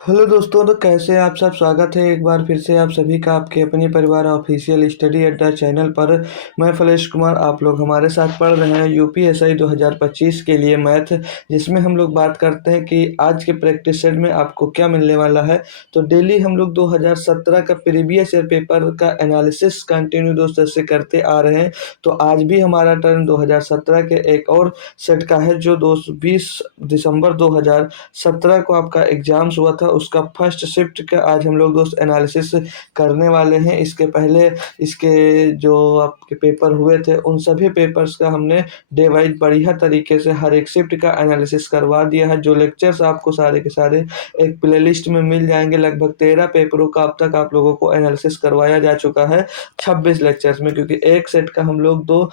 Hello दोस्तों, तो कैसे हैं आप सब। स्वागत है एक बार फिर से आप सभी का आपके अपने परिवार ऑफिशियल स्टडी अड्डा चैनल पर। मैं फलेश कुमार। आप लोग हमारे साथ पढ़ रहे हैं यूपीएसआई 2025 के लिए मैथ, जिसमें हम लोग बात करते हैं कि आज के प्रैक्टिस सेट में आपको क्या मिलने वाला है। तो डेली हम लोग 2017 का प्रीवियस ईयर पेपर का एनालिसिस कंटिन्यू दोस्तों से करते आ रहे हैं। तो आज भी हमारा टर्न 2017 के एक और सेट का है, जो 20 दिसंबर 2017 को आपका एग्जाम्स हुआ था, उसका फर्स्ट शिफ्ट का आज हम लोग दोस्त एनालिसिस करने वाले हैं। इसके पहले इसके जो आपके पेपर हुए थे उन सभी पेपर्स का हमने डे वाइज बढ़िया तरीके से हर एक शिफ्ट का एनालिसिस करवा दिया है। जो लेक्चर्स आपको सारे के सारे एक प्लेलिस्ट में मिल जाएंगे। लगभग 13 पेपरों का अब तक आप लोगों को एनालिसिस करवाया जा चुका है 26 लेक्चर्स में, क्योंकि एक सेट का हम लोग 2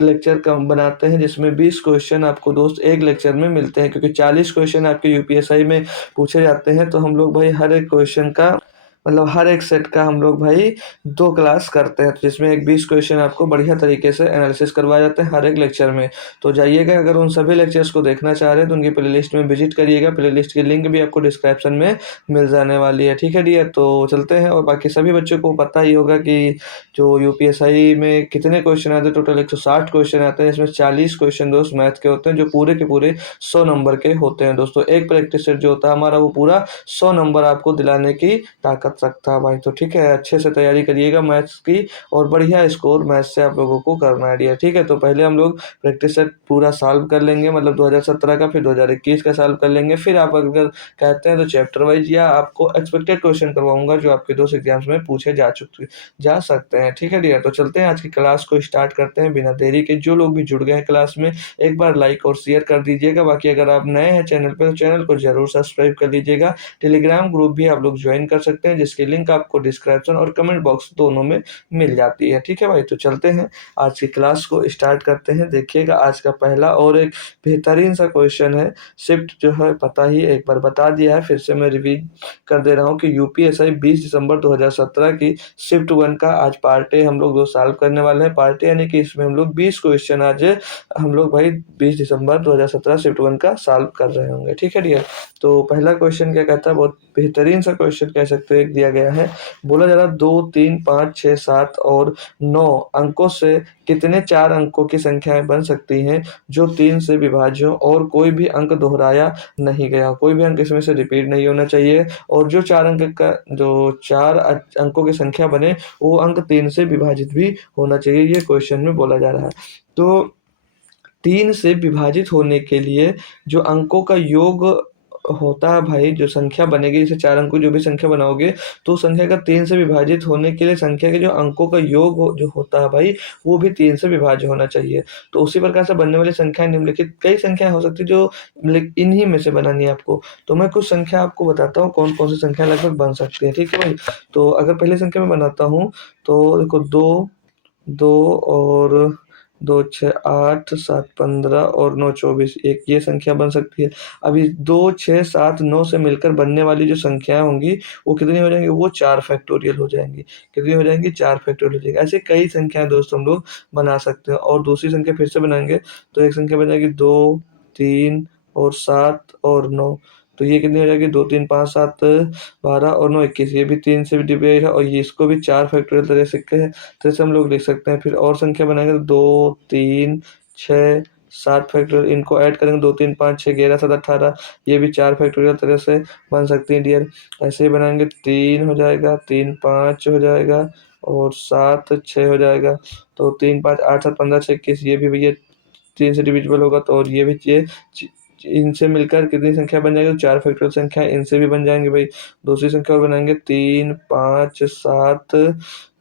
लेक्चर कम बनाते हैं, जिसमें 20 क्वेश्चन आपको दोस्त एक लेक्चर में मिलते हैं। क्योंकि 40 क्वेश्चन आपके यूपीएसआई में पूछे जाते हैं, तो हम लोग भाई हर एक क्वेश्चन का मतलब हर एक सेट का हम लोग भाई 2 क्लास करते हैं, जिसमें एक 20 क्वेश्चन आपको बढ़िया तरीके से एनालिसिस करवाए जाते हैं हर एक लेक्चर में। तो जाइएगा, अगर उन सभी लेक्चर्स को देखना चाह रहे हैं तो उनकी प्लेलिस्ट में विजिट करिएगा। प्लेलिस्ट की लिंक भी आपको डिस्क्रिप्शन में मिल जाने वाली है। ठीक है डियर, तो चलते हैं। और बाकी सभी बच्चों को पता ही होगा कि जो यूपीएसआई में कितने क्वेश्चन आते हैं। टोटल 160 क्वेश्चन आते हैं, इसमें 40 क्वेश्चन दोस्त मैथ के होते हैं, जो पूरे के पूरे 100 नंबर के होते हैं दोस्तों। एक प्रैक्टिस सेट जो होता है हमारा, वो पूरा 100 नंबर आपको दिलाने की ताकत रखता है भाई। तो ठीक है, अच्छे से तैयारी करिएगा मैथ्स की, और बढ़िया स्कोर मैथ्स से आप लोगों को करना है डियर। ठीक है, तो पहले हम लोग प्रैक्टिस सेट पूरा सॉल्व कर लेंगे, मतलब 2017 का, फिर 2021 का सॉल्व कर लेंगे। फिर आप अगर कहते हैं तो चैप्टर वाइज या आपको एक्सपेक्टेड क्वेश्चन करवाऊंगा, जो आपके 2 एग्जाम्स में पूछे जा सकते हैं। ठीक है डियर, तो चलते हैं आज की क्लास को स्टार्ट करते हैं बिना देरी के। जो लोग भी जुड़ गए हैं क्लास में, एक बार लाइक और शेयर कर दीजिएगा। बाकी अगर आप नए हैं चैनल पे, तो चैनल को जरूर सब्सक्राइब कर लीजिएगा। टेलीग्राम ग्रुप भी आप लोग ज्वाइन कर सकते हैं, जिसकी लिंक आपको डिस्क्रिप्शन और कमेंट बॉक्स दोनों में मिल जाती है। ठीक है भाई, तो चलते हैं आज की क्लास को स्टार्ट करते हैं। देखिएगा, आज का पहला और एक बेहतरीन सा क्वेश्चन है। शिफ्ट जो है पता ही एक बार बता दिया है, फिर से मैं रिवीज कर दे रहा हूँ कि यूपीएसआई 20 दिसंबर 2017 की शिफ्ट 1 का आज पार्ट ए हम लोग 2 सॉल्व करने वाले हैं। पार्ट ए यानी कि इसमें हम लोग 20 क्वेश्चन आज हम लोग भाई 20 दिसंबर 2017 शिफ्ट 1 का सॉल्व कर रहे होंगे। ठीक है डियर, तो पहला क्वेश्चन क्या कहता है, बहुत बेहतरीन सा क्वेश्चन कह सकते हो। एक दिया गया है, बोला जा रहा 2, 3, 5, 6, 7 और 9 अंकों से कितने 4 अंकों की संख्याएं बन सकती हैं जो 3 से विभाज्य हो और कोई भी अंक दोहराया नहीं गया। कोई भी अंक इसमें से रिपीट नहीं होना चाहिए, और जो 4 अंक का जो 4 अंकों की संख्या बने, वो अंक 3 से विभाजित भी होना चाहिए। ये क्वेश्चन में बोला जा रहा है। तो 3 से विभाजित होने के लिए जो अंकों का योग होता है भाई, जो संख्या बनेगी, जैसे 4 अंकों जो भी संख्या बनाओगे, तो संख्या का 3 से विभाजित होने के लिए संख्या के जो अंकों का योग जो होता है भाई, वो भी 3 से विभाज्य होना चाहिए। तो उसी प्रकार से बनने वाली संख्याएं निम्नलिखित कई संख्याएं हो सकती है, जो इन्हीं में से बनानी है आपको। तो मैं कुछ संख्या आपको बताता हूँ कौन कौन सी संख्या लगभग बन सकती है। ठीक है भाई, तो अगर पहली संख्या में बनाता हूँ, तो देखो 2, 2 और 2 6 8 7 15 और 9 24, एक ये संख्या बन सकती है। अभी 2 6 7 9 से मिलकर बनने वाली जो संख्याएं होंगी, वो कितनी हो जाएंगी, वो 4 फैक्टोरियल हो जाएंगी। कितनी हो जाएंगी, 4 फैक्टोरियल हो जाएंगी। ऐसे कई संख्याएं दोस्तों हम लोग बना सकते हैं। और दूसरी संख्या फिर से बनाएंगे, तो एक संख्या बन जाएगी 2, 3 और 7 और 9। तो ये कितनी हो जाएगी, 2 3 5 7 12 और 9 21। ये भी 3 से भी डिवाइड है, और ये इसको भी 4 फैक्टोरियल तरह से जैसे हम लोग लिख सकते हैं। फिर और संख्या बनाएंगे, तो 2 3 6 7 फैक्टोरियल, इनको ऐड करेंगे, 2 3 5 6 11 7 18। ये भी 4 फैक्टोरियल तरह से बन सकती है डियर। ऐसे ही बनाएंगे, 3 हो जाएगा, 3 5 हो जाएगा, और 7 6 हो जाएगा। तो 3 5 8 7 15 6 21, ये भी भैया 3 से डिविजिबल होगा। तो और ये भी इनसे मिलकर कितनी संख्या बन जाएगी, तो 4 फैक्टोरियल संख्या इनसे भी बन जाएंगे भाई। दूसरी संख्या और बनाएंगे, 3 5 7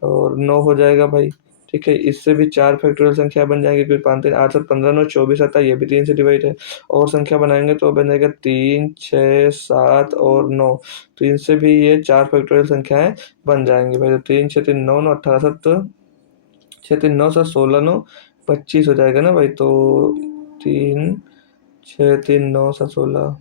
और 9 हो जाएगा भाई। ठीक है, इससे भी 4 फैक्टोरियल संख्या बन जाएंगे, फिर 5 3 8 7 15 9 24 आता है, ये भी 3 से डिवाइड है। और संख्या बनाएंगे तो बन जाएगा 3 6 7 और 9। तो इनसे भी ये 4 फैक्टोरियल संख्याएं बन जाएंगी भाई। तो 3 6 3 9 9 18 7 6 3 9 7 16 9 25 हो जाएगा ना भाई। तो 3 6 3 9 7 16,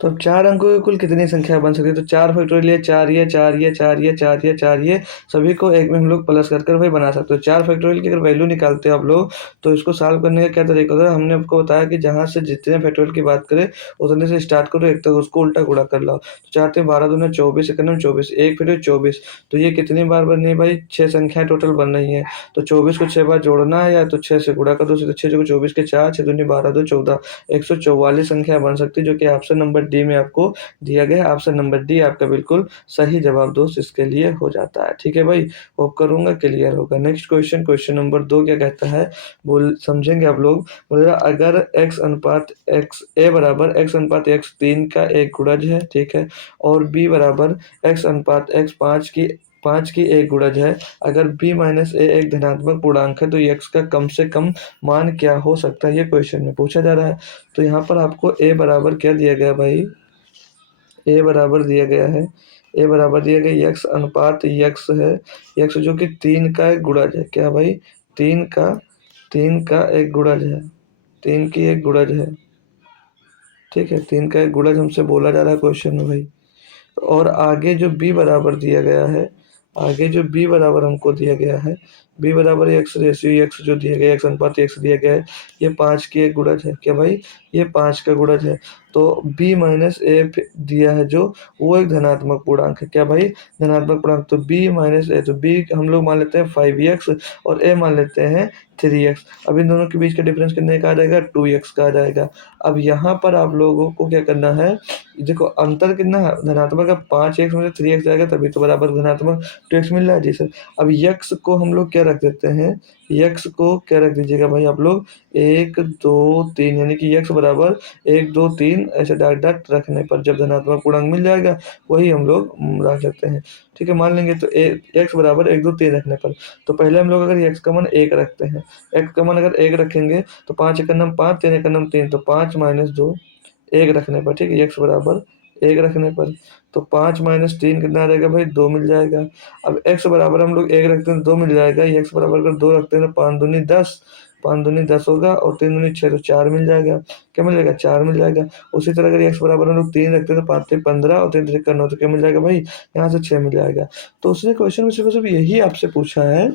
तो अब 4 अंकों की कुल कितनी संख्या बन सकती है? तो 4 फैक्टोरियल ये 4 ये 4 ये 4 ये 4 ये 4 ये सभी को एक में हम लोग प्लस कर कर वही बना सकते हो। 4 फैक्टोरियल की अगर वैल्यू निकालते हो आप लोग तो इसको सॉल्व करने का क्या तरीका होता है? हमने आपको बताया कि जहाँ से जितने फैक्टोरियल की बात करें उतने से स्टार्ट करो एक तक, उसको उल्टा गुणा कर लो। तो 4 3 12 दूनी 24, एक नम 24, एक फैक्टोरियल 24। तो ये कितनी बार बन रही है भाई? 6 संख्याएं टोटल बन रही हैं। तो 24 को 6 बार जोड़ना है या तो 6 से गुणा कर दो, तो 6 को 24 के 4, 6 दूनी 12 2 14, 144 संख्या बन सकती है, जो कि ऑप्शन नंबर डी में आपको दिया गया है। ऑप्शन नंबर डी आपका बिल्कुल सही जवाब दोस्त इसके लिए हो जाता है। ठीक है भाई, होप करूंगा क्लियर होगा। नेक्स्ट क्वेश्चन, क्वेश्चन नंबर 2 क्या कहता है, बोल समझेंगे आप लोग। बोल रहा अगर x अनुपात x a बराबर x अनुपात x 3 का एक गुणज है, ठीक है, और b बराबर x अनुपात x 5 की एक गुणज है, अगर b माइनस ए एक धनात्मक पूर्णांक है तो x का कम से कम मान क्या हो सकता है, ये क्वेश्चन में पूछा जा रहा है। तो यहाँ पर आपको a बराबर क्या दिया गया भाई? ए बराबर दिया गया है, ए बराबर दिया गया यक्स अनुपात यक्स है, यक्स जो कि 3 का एक गुणज है। क्या भाई? 3 का 3 का एक गुणज है, 3 की एक गुणज है। ठीक है, 3 का एक गुणज हमसे बोला जा रहा है क्वेश्चन में भाई। और आगे जो b बराबर दिया गया है, आगे जो b बराबर हमको दिया गया है, b बराबर एक्स रेशियो एक्स जो दिया गया है, एक्स अनुपात एक्स दिया गया है, ये 5 की एक गुणज है। क्या भाई? ये 5 का गुणज है। तो b माइनस ए दिया है जो, वो एक धनात्मक पूर्णांक है। क्या भाई? धनात्मक पूर्णांक। तो b माइनस ए, तो b हम लोग मान लेते हैं 5x और a मान लेते हैं 3x। अब इन दोनों के बीच का डिफरेंस कितने का आ जाएगा? 2x का आ जाएगा। अब यहाँ पर आप लोगों को क्या करना है, देखो अंतर कितना है, धनात्मक है, 5x में से 3x जाएगा तभी तो बराबर धनात्मक 2x मिल रहा है जी सर। अब यक्स को हम लोग क्या रख देते हैं, यक्स को क्या रख दीजिएगा भाई आप लोग? 1 2 3, यानी कि यक्स बराबर 1 2 3 ऐसे डॉट डॉट रखने पर जब धनात्मक पूर्णांक मिल जाएगा वही हम लोग रख सकते हैं। ठीक है, मान लेंगे तो एक्स बराबर 1 2 3 रखने पर, तो पहले हम लोग अगर एक्स का मान 1 रखते हैं, एक्स का मान अगर 1 रखेंगे तो 5 एक नम 5, 3 एक नम 3, तो 5 माइनस 2 1 रखने पर, ठीक है, एक्स बराबर 1 रखने पर, तो 5 माइनस 3 कितना रहेगा भाई? 2 मिल जाएगा। अब एक्स बराबर हम लोग 1 रखते हैं तो 2 मिल जाएगा, एक्स बराबर अगर 2 रखते हैं तो 5 दूनी 10, 5 दूनी 10 होगा और 3 दूनी 6, तो 4 मिल जाएगा। क्या मिल जाएगा? 4 मिल जाएगा। उसी तरह अगर एक्स बराबर हम लोग 3 रखते हैं तो 5 3 15 और 3 3 का 9, तो क्या मिल जाएगा भाई? यहाँ से 6 मिल जाएगा। तो उसने क्वेश्चन में सिर्फ यही आपसे पूछा है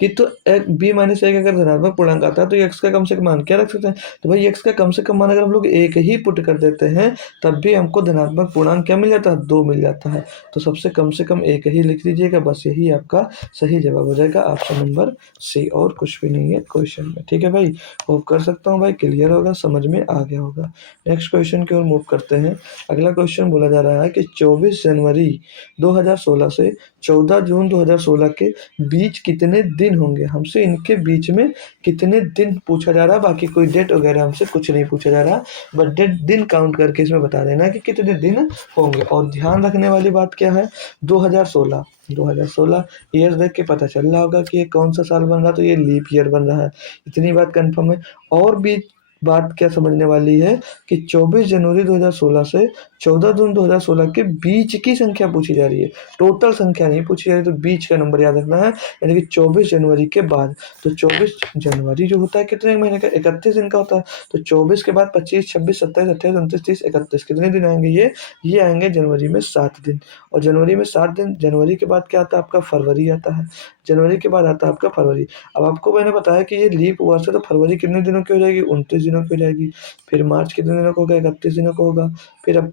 कि तो एक b माइनस एक अगर धनात्मक पूर्णांक आता है तो x का कम से कम मान क्या रख सकते हैं? तो भाई x का कम से कम मान अगर हम लोग एक ही पुट कर देते हैं तब भी हमको धनात्मक पूर्णांक क्या मिल जाता है? 2 मिल जाता है। तो सबसे कम से कम एक ही लिख दीजिएगा, बस यही आपका सही जवाब हो जाएगा, ऑप्शन नंबर सी, और कुछ भी नहीं है क्वेश्चन में। ठीक है भाई, होप कर सकता हूँ भाई क्लियर होगा, समझ में आ गया होगा। नेक्स्ट क्वेश्चन की ओर मूव करते हैं। अगला क्वेश्चन बोला जा रहा है कि 24 जनवरी 2016 से 14 जून 2016 के बीच कितने दिन होंगे? हमसे इनके बीच में कितने दिन पूछा जा रहा है, बाकी कोई डेट वगैरह हमसे कुछ नहीं पूछा जा रहा, बट डेट दिन काउंट करके इसमें बता देना कि कितने दिन होंगे। और ध्यान रखने वाली बात क्या है, 2016, 2016 ईयर देख के पता चल रहा होगा कि ये कौन सा साल बन रहा है, तो ये लीप ईयर बन रहा है, इतनी बात कंफर्म है। और भी बात क्या समझने वाली है कि 24 जनवरी 2016 से 14 जून 2016 के बीच की संख्या पूछी जा रही है, टोटल संख्या नहीं पूछी जा रही, तो बीच का नंबर याद रखना है, यानी कि 24 जनवरी के बाद। तो 24 जनवरी जो होता है कितने महीने का? 31 दिन का होता है। तो 24 के बाद 25 26 27 28 29 30 31 कितने दिन आएंगे? ये आएंगे जनवरी में 7 दिन। और जनवरी में 7 दिन, जनवरी के बाद क्या आता है आपका? फरवरी आता है। जनवरी के बाद आता है आपका फरवरी। अब आपको मैंने बताया कि ये लीप वर्ष है, तो फरवरी कितने दिनों की हो जाएगी? 29 दिनों की हो जाएगी। फिर मार्च कितने दिनों का होगा? 31 दिनों का होगा। फिर अब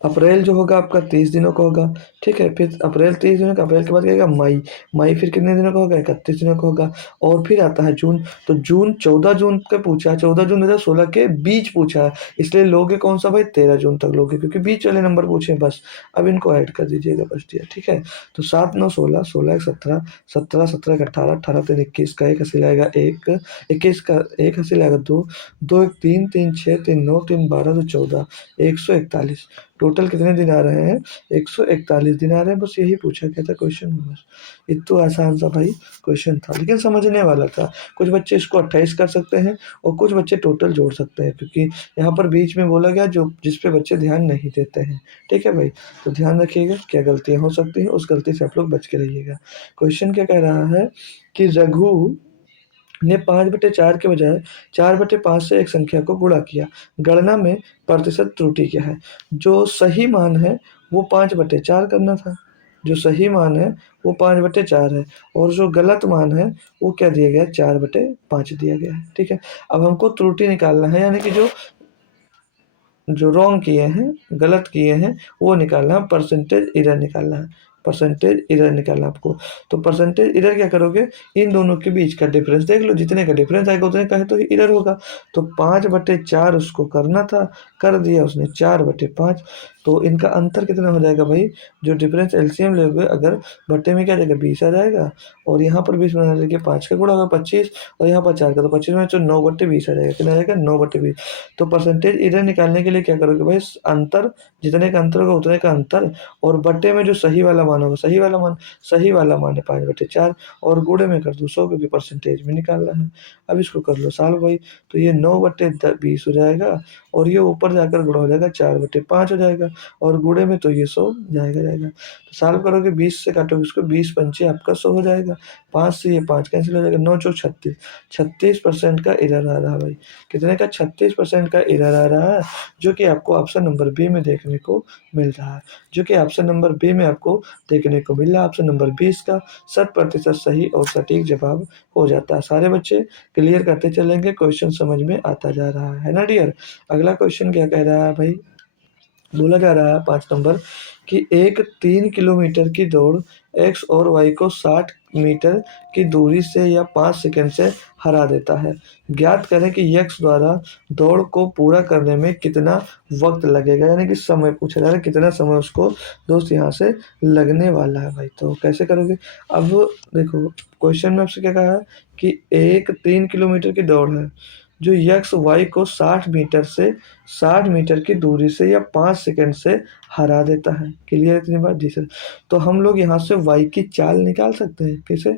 अप्रैल जो होगा आपका 30 दिनों का होगा। ठीक है, फिर अप्रैल 30 दिनों का, अप्रैल के बाद क्या आएगा? मई, मई फिर कितने दिनों का होगा? 31 दिनों का होगा। और फिर आता है जून, तो जून 14 जून का पूछा है, 14 जून 2016 के बीच पूछा है, इसलिए लोगे कौन सा भाई? 13 जून तक लोगे, क्योंकि बीच वाले नंबर पूछे हैं बस। अब इनको ऐड कर दीजिएगा बस दिया। ठीक है, तो 7 9 16, 16 1 17, 17 17 1 18, 18 3 21 का एक हंसी लाएगा, एक 21 का एक हंसी लाएगा, 2 2 1 3 3 6 3 9 3 12 2 14, 141। टोटल कितने दिन आ रहे हैं? 141 दिन आ रहे हैं। बस यही पूछा गया था क्वेश्चन में, बस इतना आसान सा भाई क्वेश्चन था, लेकिन समझने वाला था। कुछ बच्चे इसको 28 कर सकते हैं और कुछ बच्चे टोटल जोड़ सकते हैं, क्योंकि यहाँ पर बीच में बोला गया जो जिस पे बच्चे ध्यान नहीं देते हैं। ठीक है भाई, तो ध्यान रखिएगा, क्या गलतियाँ हो सकती हैं उस गलती से आप लोग बच के रहिएगा। क्वेश्चन क्या कह रहा है कि रघु ने 5/4 के बजाय 4/5 से एक संख्या को गुणा किया। गणना में प्रतिशत त्रुटि क्या है? जो सही मान है वो 5/4 करना था। जो सही मान है वो 5/4 है और जो गलत मान है वो क्या दिया गया है? 4/5 दिया गया है। ठीक है। अब हमको त्रुटि निकालना है, यानी कि जो जो रॉन्ग किए हैं, गलत किए हैं, वो निकालना है, परसेंटेज एरर निकालना है। परसेंटेज एरर निकालना है आपको। तो परसेंटेज एरर क्या करोगे? इन दोनों के बीच का डिफरेंस देख लो, जितने का डिफरेंस आएगा उतने का है तो एरर होगा। तो 5/4 उसको करना था, कर दिया उसने 4/5। तो इनका अंतर कितना हो जाएगा भाई? जो डिफरेंस एलसीएम लोगे अगर, बट्टे में क्या आ जाएगा? 20 आ जाएगा और यहाँ पर 20 बना लेके 5 का गुणा होगा 25 और यहाँ पर 4 का, तो 25 में तो 9/20 आ जाएगा। कितना आ जाएगा? 9/20। तो परसेंटेज एरर निकालने के लिए क्या करोगे भाई? अंतर, जितने का अंतर होगा उतने का अंतर, और बट्टे में जो सही वाला मान होगा, सही वाला मान है 5/4 और गुणे में कर दो 100, क्योंकि परसेंटेज में निकालना है। अब इसको कर लो सॉल्व भाई। तो ये 9/20 हो जाएगा और ये ऊपर जाकर गुणा हो जाएगा 4/5 हो जाएगा और गुणे में तो ये 100 जाएगा। तो सॉल्व करोगे 20 से काटोगे इसको, 20 पंचे आपका 100 हो जाएगा। 5 से ये 5 कैंसिल हो जाएगा, 9 चौक 36। 36% का एरर आ रहा है भाई। कितने का? 36% का एरर आ रहा है, जो कि आपको ऑप्शन नंबर बी में देखने को मिल रहा है। जो कि ऑप्शन नंबर बी में आपको देखने को मिल रहा है। ऑप्शन नंबर 20 का 100% सही और सटीक जवाब हो जाता है। सारे बच्चे क्लियर करते चलेंगे, क्वेश्चन समझ में आता जा रहा है ना डियर? अगला क्वेश्चन क्या कह रहा है भाई? बोला जा रहा है 5 नंबर कि एक 3 किलोमीटर की दौड़ एक्स और वाई को 60 मीटर की दूरी से या 5 सेकंड से हरा देता है। ज्ञात करें कि यक्स द्वारा दौड़ को पूरा करने में कितना वक्त लगेगा, यानी कि समय पूछा जा रहा है, कितना समय उसको दोस्त यहाँ से लगने वाला है भाई। तो कैसे करोगे? अब देखो, क्वेश्चन में आपसे क्या कहा है कि एक 3 किलोमीटर की दौड़ है जो यक्स वाई को 60 मीटर की दूरी से या 5 सेकंड से हरा देता है। क्लियर इतनी बात? जी सर। तो हम लोग यहाँ से वाई की चाल निकाल सकते हैं। कैसे?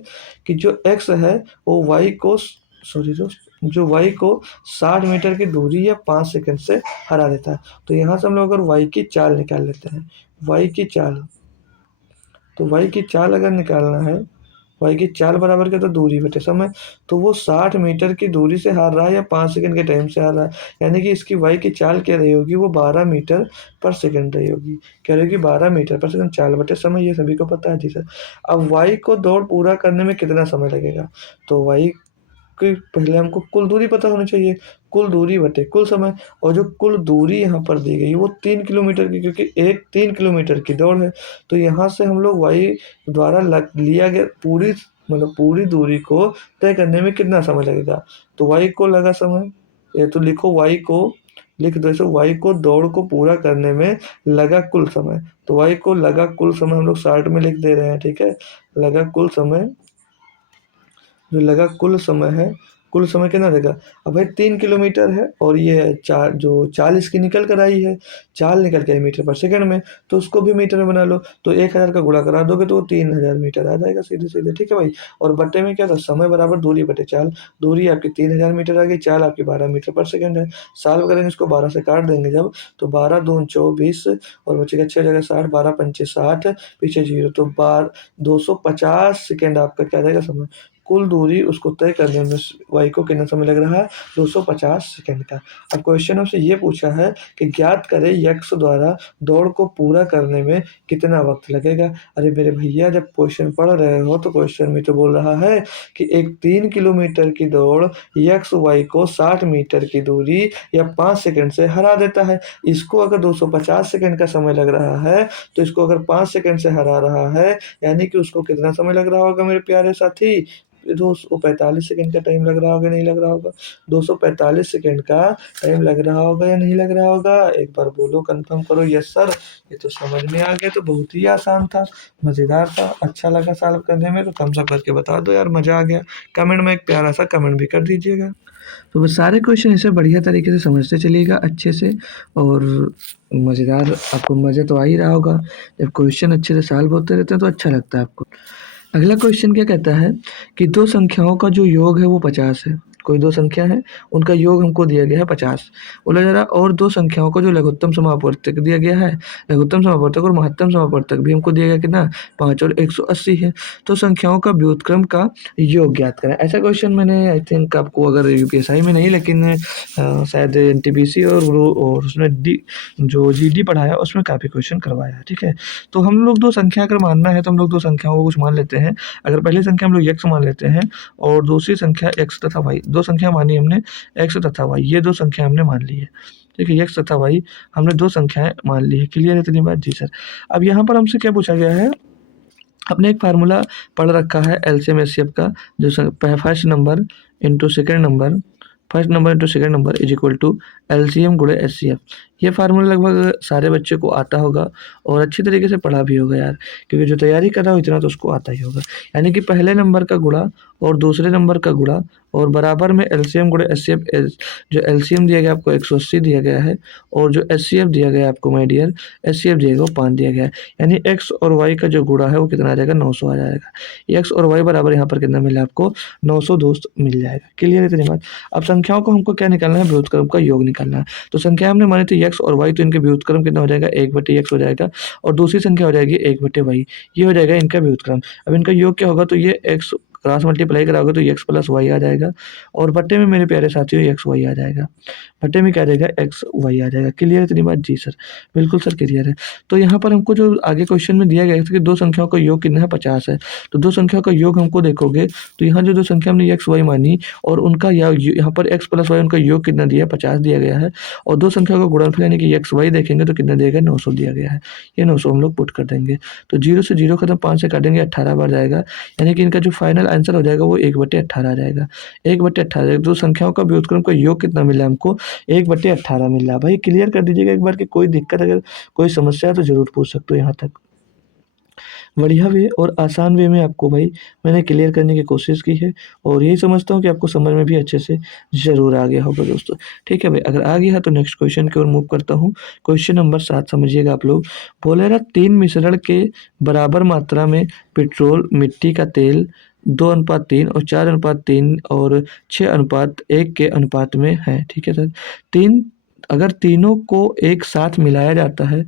कि जो एक्स है वो वाई को, सॉरी दोस्त, जो वाई को 60 मीटर की दूरी या 5 सेकंड से हरा देता है। तो यहाँ से हम लोग अगर वाई की चाल निकाल लेते हैं, वाई की चाल, तो वाई की चाल अगर निकालना है, वाई की चाल बराबर क्या? तो दूरी बटे समय। तो वो 60 मीटर की दूरी से हार रहा है या 5 सेकंड के टाइम से हार रहा है, यानी कि इसकी वाई की चाल क्या रही होगी? वो 12 मीटर पर सेकंड रही होगी। क्या रहेगी? 12 मीटर पर सेकंड। चाल बटे समय, ये सभी को पता है जी सर। अब वाई को दौड़ पूरा करने में कितना समय लगेगा? तो वाई कि पहले हमको कुल दूरी पता होनी चाहिए, कुल दूरी बटे कुल समय। और जो कुल दूरी यहाँ पर दी गई वो 3 किलोमीटर की, क्योंकि एक 3 किलोमीटर की दौड़ है। तो यहाँ से हम लोग वाई द्वारा लिया गया पूरी, मतलब पूरी दूरी को तय करने में कितना समय लगेगा? तो वाई को लगा समय, ये तो लिखो वाई को, लिख दो इसे, वाई को दौड़ को पूरा करने में लगा कुल समय। तो वाई को लगा कुल समय हम लोग 60 में लिख दे रहे हैं। ठीक है, लगा कुल समय, जो लगा कुल समय है, कुल समय कितना रहेगा? अब भाई 3 किलोमीटर है और ये चार जो 40 की निकल कर आई है, चाल निकल के आई मीटर पर सेकंड में, तो उसको भी मीटर में बना लो। तो 1000 का गुणा करा दोगे तो 3000 मीटर आ जाएगा सीधे सीधे। ठीक है भाई। और बट्टे में क्या था? समय बराबर दूरी बटे चाल। दूरी आपकी 3000 मीटर आ गई, चाल आपकी 12 मीटर पर सेकंड है। सॉल्व करेंगे इसको, 12 से काट देंगे जब, तो 12 दूनी 24 और बचेगा 6 जगह 60, 12 पंचे 60, पीछे जीरो, तो 250 सेकेंड आपका क्या रहेगा समय? कुल दूरी उसको तय करने में वाई को कितना समय लग रहा है? 250 सेकंड का। अब क्वेश्चन हमसे ये पूछा है कि ज्ञात करें यक्स द्वारा दौड़ को पूरा करने में कितना वक्त लगेगा। अरे मेरे भैया, जब क्वेश्चन पढ़ रहे हो तो क्वेश्चन में तो बोल रहा है कि एक 3 किलोमीटर की दौड़ यक्स वाई को 60 मीटर की दूरी या 5 सेकंड से हरा देता है। इसको अगर 250 सेकंड का समय लग रहा है तो इसको अगर 5 सेकंड से हरा रहा है, यानी कि उसको कितना समय लग रहा होगा मेरे प्यारे साथी? 245 सेकंड का टाइम लग रहा होगा, नहीं लग रहा होगा? 245 सेकंड का टाइम लग रहा होगा या नहीं लग रहा होगा? एक बार बोलो, कंफर्म करो। Yes sir. ये तो समझ में आ गया, तो बहुत ही आसान था, मज़ेदार था, अच्छा लगा सॉल्व करने में। तो थम्स अप करके बता दो यार, मज़ा आ गया। कमेंट में एक प्यारा सा कमेंट भी कर दीजिएगा। तो बस सारे क्वेश्चन ऐसे बढ़िया तरीके से समझते चलिएगा अच्छे से, और मज़ेदार, आपको मज़ा तो आ ही रहा होगा। जब क्वेश्चन अच्छे से सॉल्व होते रहते हैं तो अच्छा लगता है आपको। अगला क्वेश्चन क्या कहता है कि दो संख्याओं का जो योग है वो 50 है। कोई दो संख्या है, उनका योग हमको दिया गया है 50। बोला जा रहा और दो संख्याओं को जो लघुत्तम समापवर्तक दिया गया है, लघुत्तम समापवर्तक और महत्तम समापवर्तक भी हमको दिया गया कितना 5 और 180 है। तो संख्याओं का व्युत्क्रम का योग ज्ञात करें। ऐसा क्वेश्चन मैंने आई थिंक आपको अगर यूपीएसआई में नहीं लेकिन शायद एनटीपीसी और उसमें जो जीडी पढ़ाया उसमें काफ़ी क्वेश्चन करवाया है। ठीक है, तो हम लोग दो संख्या अगर मानना है तो हम लोग दो संख्याओं को कुछ मान लेते हैं। अगर पहली संख्या हम लोग x मान लेते हैं और दूसरी संख्या x तथा y, दो संख्या मानी हमने x तथा y, ये दो संख्या हमने मान ली है। ठीक है, x तथा y हमने दो संख्याएं मान ली है। क्लियर है इतनी बात? जी सर। अब यहाँ पर हमसे क्या पूछा गया है, आपने एक फार्मूला पढ़ रखा है एलसीएम एचसीएफ का, जो first number into second number, first number into second number is equal to LCM गुणे एचसीएफ। ये फार्मूला लगभग सारे बच्चे को आता होगा और अच्छी तरीके से पढ़ा भी होगा यार, क्योंकि जो तैयारी कर रहा हो इतना तो उसको आता ही होगा। यानी कि पहले नंबर का गुणा और दूसरे नंबर का गुणा और बराबर में एलसीएम गुणे एचसीएफ। जो एलसीएम दिया गया आपको 180 दिया गया है और जो एचसीएफ दिया गया आपको माय डियर, एचसीएफ दिया गया वो 5 दिया गया है। यानी एक्स और वाई का जो गुणा है वो कितना आ जाएगा 900 आ जाएगा। एक्स और वाई बराबर यहाँ पर कितना मिला आपको 900 दोस्त मिल जाएगा। क्लियर है इतनी बात? अब संख्याओं को हमको क्या निकालना है, व्युत्क्रम का योग निकालना है। तो संख्या हमने मानी थी x और y, तो इनके व्युत्क्रम कितना हो जाएगा 1/x हो जाएगा और दूसरी संख्या हो जाएगी 1/y। ये हो जाएगा इनका व्युत्क्रम। अब इनका योग क्या होगा, तो ये x क्रॉस मल्टीप्लाई कराओगे तो x प्लस वाई आ जाएगा और बट्टे में मेरे प्यारे साथियों एक्स वाई आ जाएगा। बट्टे में क्या आ जाएगा एक्स वाई आ जाएगा। क्लियर है इतनी बात? जी सर, बिल्कुल सर क्लियर है। तो यहाँ पर हमको जो आगे क्वेश्चन में दिया गया था कि दो संख्याओं का योग कितना है 50 है, तो दो संख्याओं का योग हमको देखोगे तो यहाँ जो दो संख्या हमने एक्स वाई मानी और उनका यहाँ पर एक्स प्लस वाई उनका योग कितना दिया है 50 दिया गया है और दो संख्या का गुणनफल यानी कि एक्स वाई देखेंगे तो कितना दिया गया 900 दिया गया है। ये 900 हम लोग पुट कर देंगे तो 0 से 0 खत्म, 5 से काटेंगे 18 बार जाएगा। यानी कि इनका जो फाइनल आंसर हो जाएगा वो 1/18 आ जाएगा। 1/18 दो संख्याओं का व्युत्क्रम का योग कितना मिला हमको 1/18 मिल रहा। भाई क्लियर कर दीजिएगा एक बार कि कोई दिक्कत अगर कोई समस्या है तो जरूर पूछ सकते हो। यहाँ तक बढ़िया वे और आसान वे में आपको भाई मैंने क्लियर करने की कोशिश की है और यही समझता हूँ कि आपको समझ में भी अच्छे से ज़रूर आ गया होगा दोस्तों। ठीक है भाई, अगर आ गया है तो नेक्स्ट क्वेश्चन की ओर मूव करता हूँ। क्वेश्चन नंबर 7 समझिएगा आप लोग। बोले रहा 3 मिश्रण के बराबर मात्रा में पेट्रोल, मिट्टी का तेल 2:3 और 4:3 और 6:1 के अनुपात में है। ठीक है सर, अगर तीनों को एक साथ मिलाया जाता है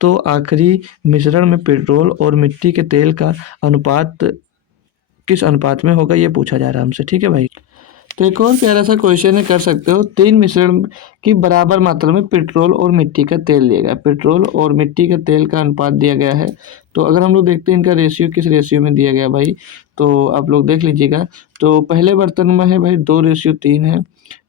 तो आखिरी मिश्रण में पेट्रोल और मिट्टी के तेल का अनुपात किस अनुपात में होगा, ये पूछा जा रहा है हमसे। ठीक है भाई, तो एक और प्यारा सा क्वेश्चन है, कर सकते हो। 3 मिश्रण की बराबर मात्रा में पेट्रोल और मिट्टी का तेल दिया गया, पेट्रोल और मिट्टी का तेल का अनुपात दिया गया है। तो अगर हम लोग देखते हैं इनका रेशियो किस रेशियो में दिया गया भाई, तो आप लोग देख लीजिएगा। तो पहले बर्तन में है भाई 2:3 है,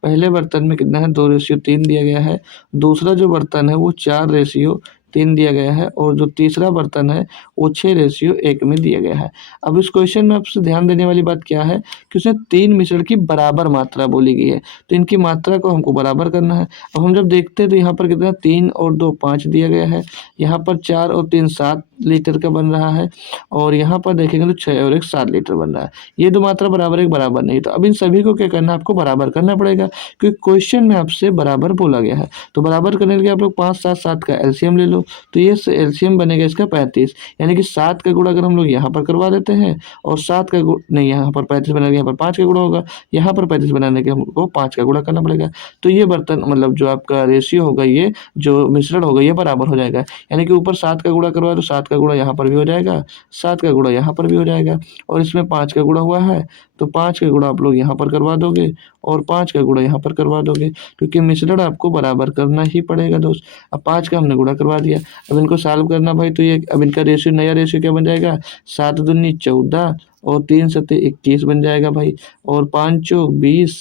पहले बर्तन में कितना है 2:3 दिया गया है। दूसरा जो बर्तन है वो 4:3 दिया गया है और जो तीसरा बर्तन है वो 6:1 में दिया गया है। अब इस क्वेश्चन में आपसे ध्यान देने वाली बात क्या है कि उसमें 3 मिश्रण की बराबर मात्रा बोली गई है, तो इनकी मात्रा को हमको बराबर करना है। अब हम जब देखते हैं तो यहाँ पर कितना 3 और 2 5 दिया गया है, यहाँ पर 4 और 3 7 लीटर का बन रहा है और यहाँ पर देखेंगे तो 6 और 1 7 लीटर बन रहा है। ये दो मात्रा बराबर एक बराबर नहीं, तो अब इन सभी को क्या करना है, आपको बराबर करना पड़ेगा क्योंकि क्वेश्चन में आपसे बराबर बोला गया है। तो बराबर करने के लिए आप लोग 5 7 7 का एलसीएम ले लो, तो ये एलसीएम बनेगा इसका 35। यानी कि 7 का गुणा अगर हम लोग यहाँ पर करवा देते हैं और 7 का नहीं, यहाँ पर 35 बनाने यहाँ पर 5 का गुणा होगा, यहाँ पर 35 बनाने के हमको 5 का गुणा करना पड़ेगा। तो ये बर्तन मतलब जो आपका रेशियो होगा, ये जो मिश्रण होगा ये बराबर हो जाएगा। यानी कि ऊपर 7 का गुणा करवा तो 7 का गुणा यहाँ पर भी हो जाएगा, 7 का गुणा यहाँ पर भी हो जाएगा और इसमें 5 का गुणा हुआ है तो 5 का गुणा आप लोग यहाँ पर करवा दोगे और 5 का गुणा यहाँ पर करवा दोगे, क्योंकि मिश्रण आपको बराबर करना ही पड़ेगा दोस्त। अब 5 का हमने गुणा करवा दिया, अब इनको सॉल्व करना भाई, तो ये अब इनका रेशियो नया रेशियो क्या बन जाएगा 7 दूनी 14 और 3 सत्ते 21 बन जाएगा भाई और 5 चौक 20,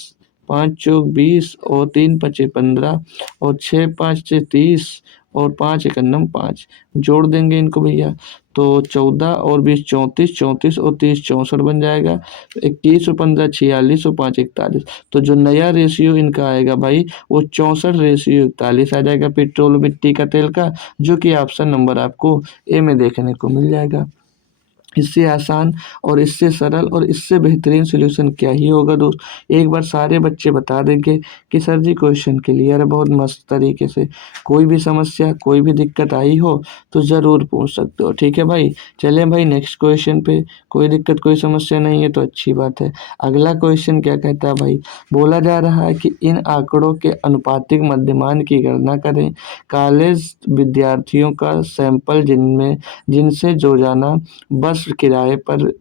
5 चौक 20 और 3 पचे 15 और 6 5 6 30 और 5 1 9 5 जोड़ देंगे इनको भैया, तो 14 और 20 34, 34 और 30 64 बन जाएगा। 21 और 15 46 और 5 41। तो जो नया रेशियो इनका आएगा भाई वो 64:41 आ जाएगा पेट्रोल मिट्टी का तेल का, जो कि ऑप्शन नंबर आपको ए में देखने को मिल जाएगा। इससे आसान और इससे सरल और इससे बेहतरीन सॉल्यूशन क्या ही होगा दोस्त। एक बार सारे बच्चे बता देंगे कि सर जी क्वेश्चन क्लियर है बहुत मस्त तरीके से। कोई भी समस्या कोई भी दिक्कत आई हो तो ज़रूर पूछ सकते हो, ठीक है भाई। चलें भाई नेक्स्ट क्वेश्चन पे। कोई दिक्कत कोई समस्या नहीं है तो अच्छी बात है। अगला क्वेश्चन क्या कहता है भाई, बोला जा रहा है कि इन आंकड़ों के अनुपातिक मध्यमान की गणना करें। कॉलेज विद्यार्थियों का सैंपल जिनसे रोजाना बस किराए पर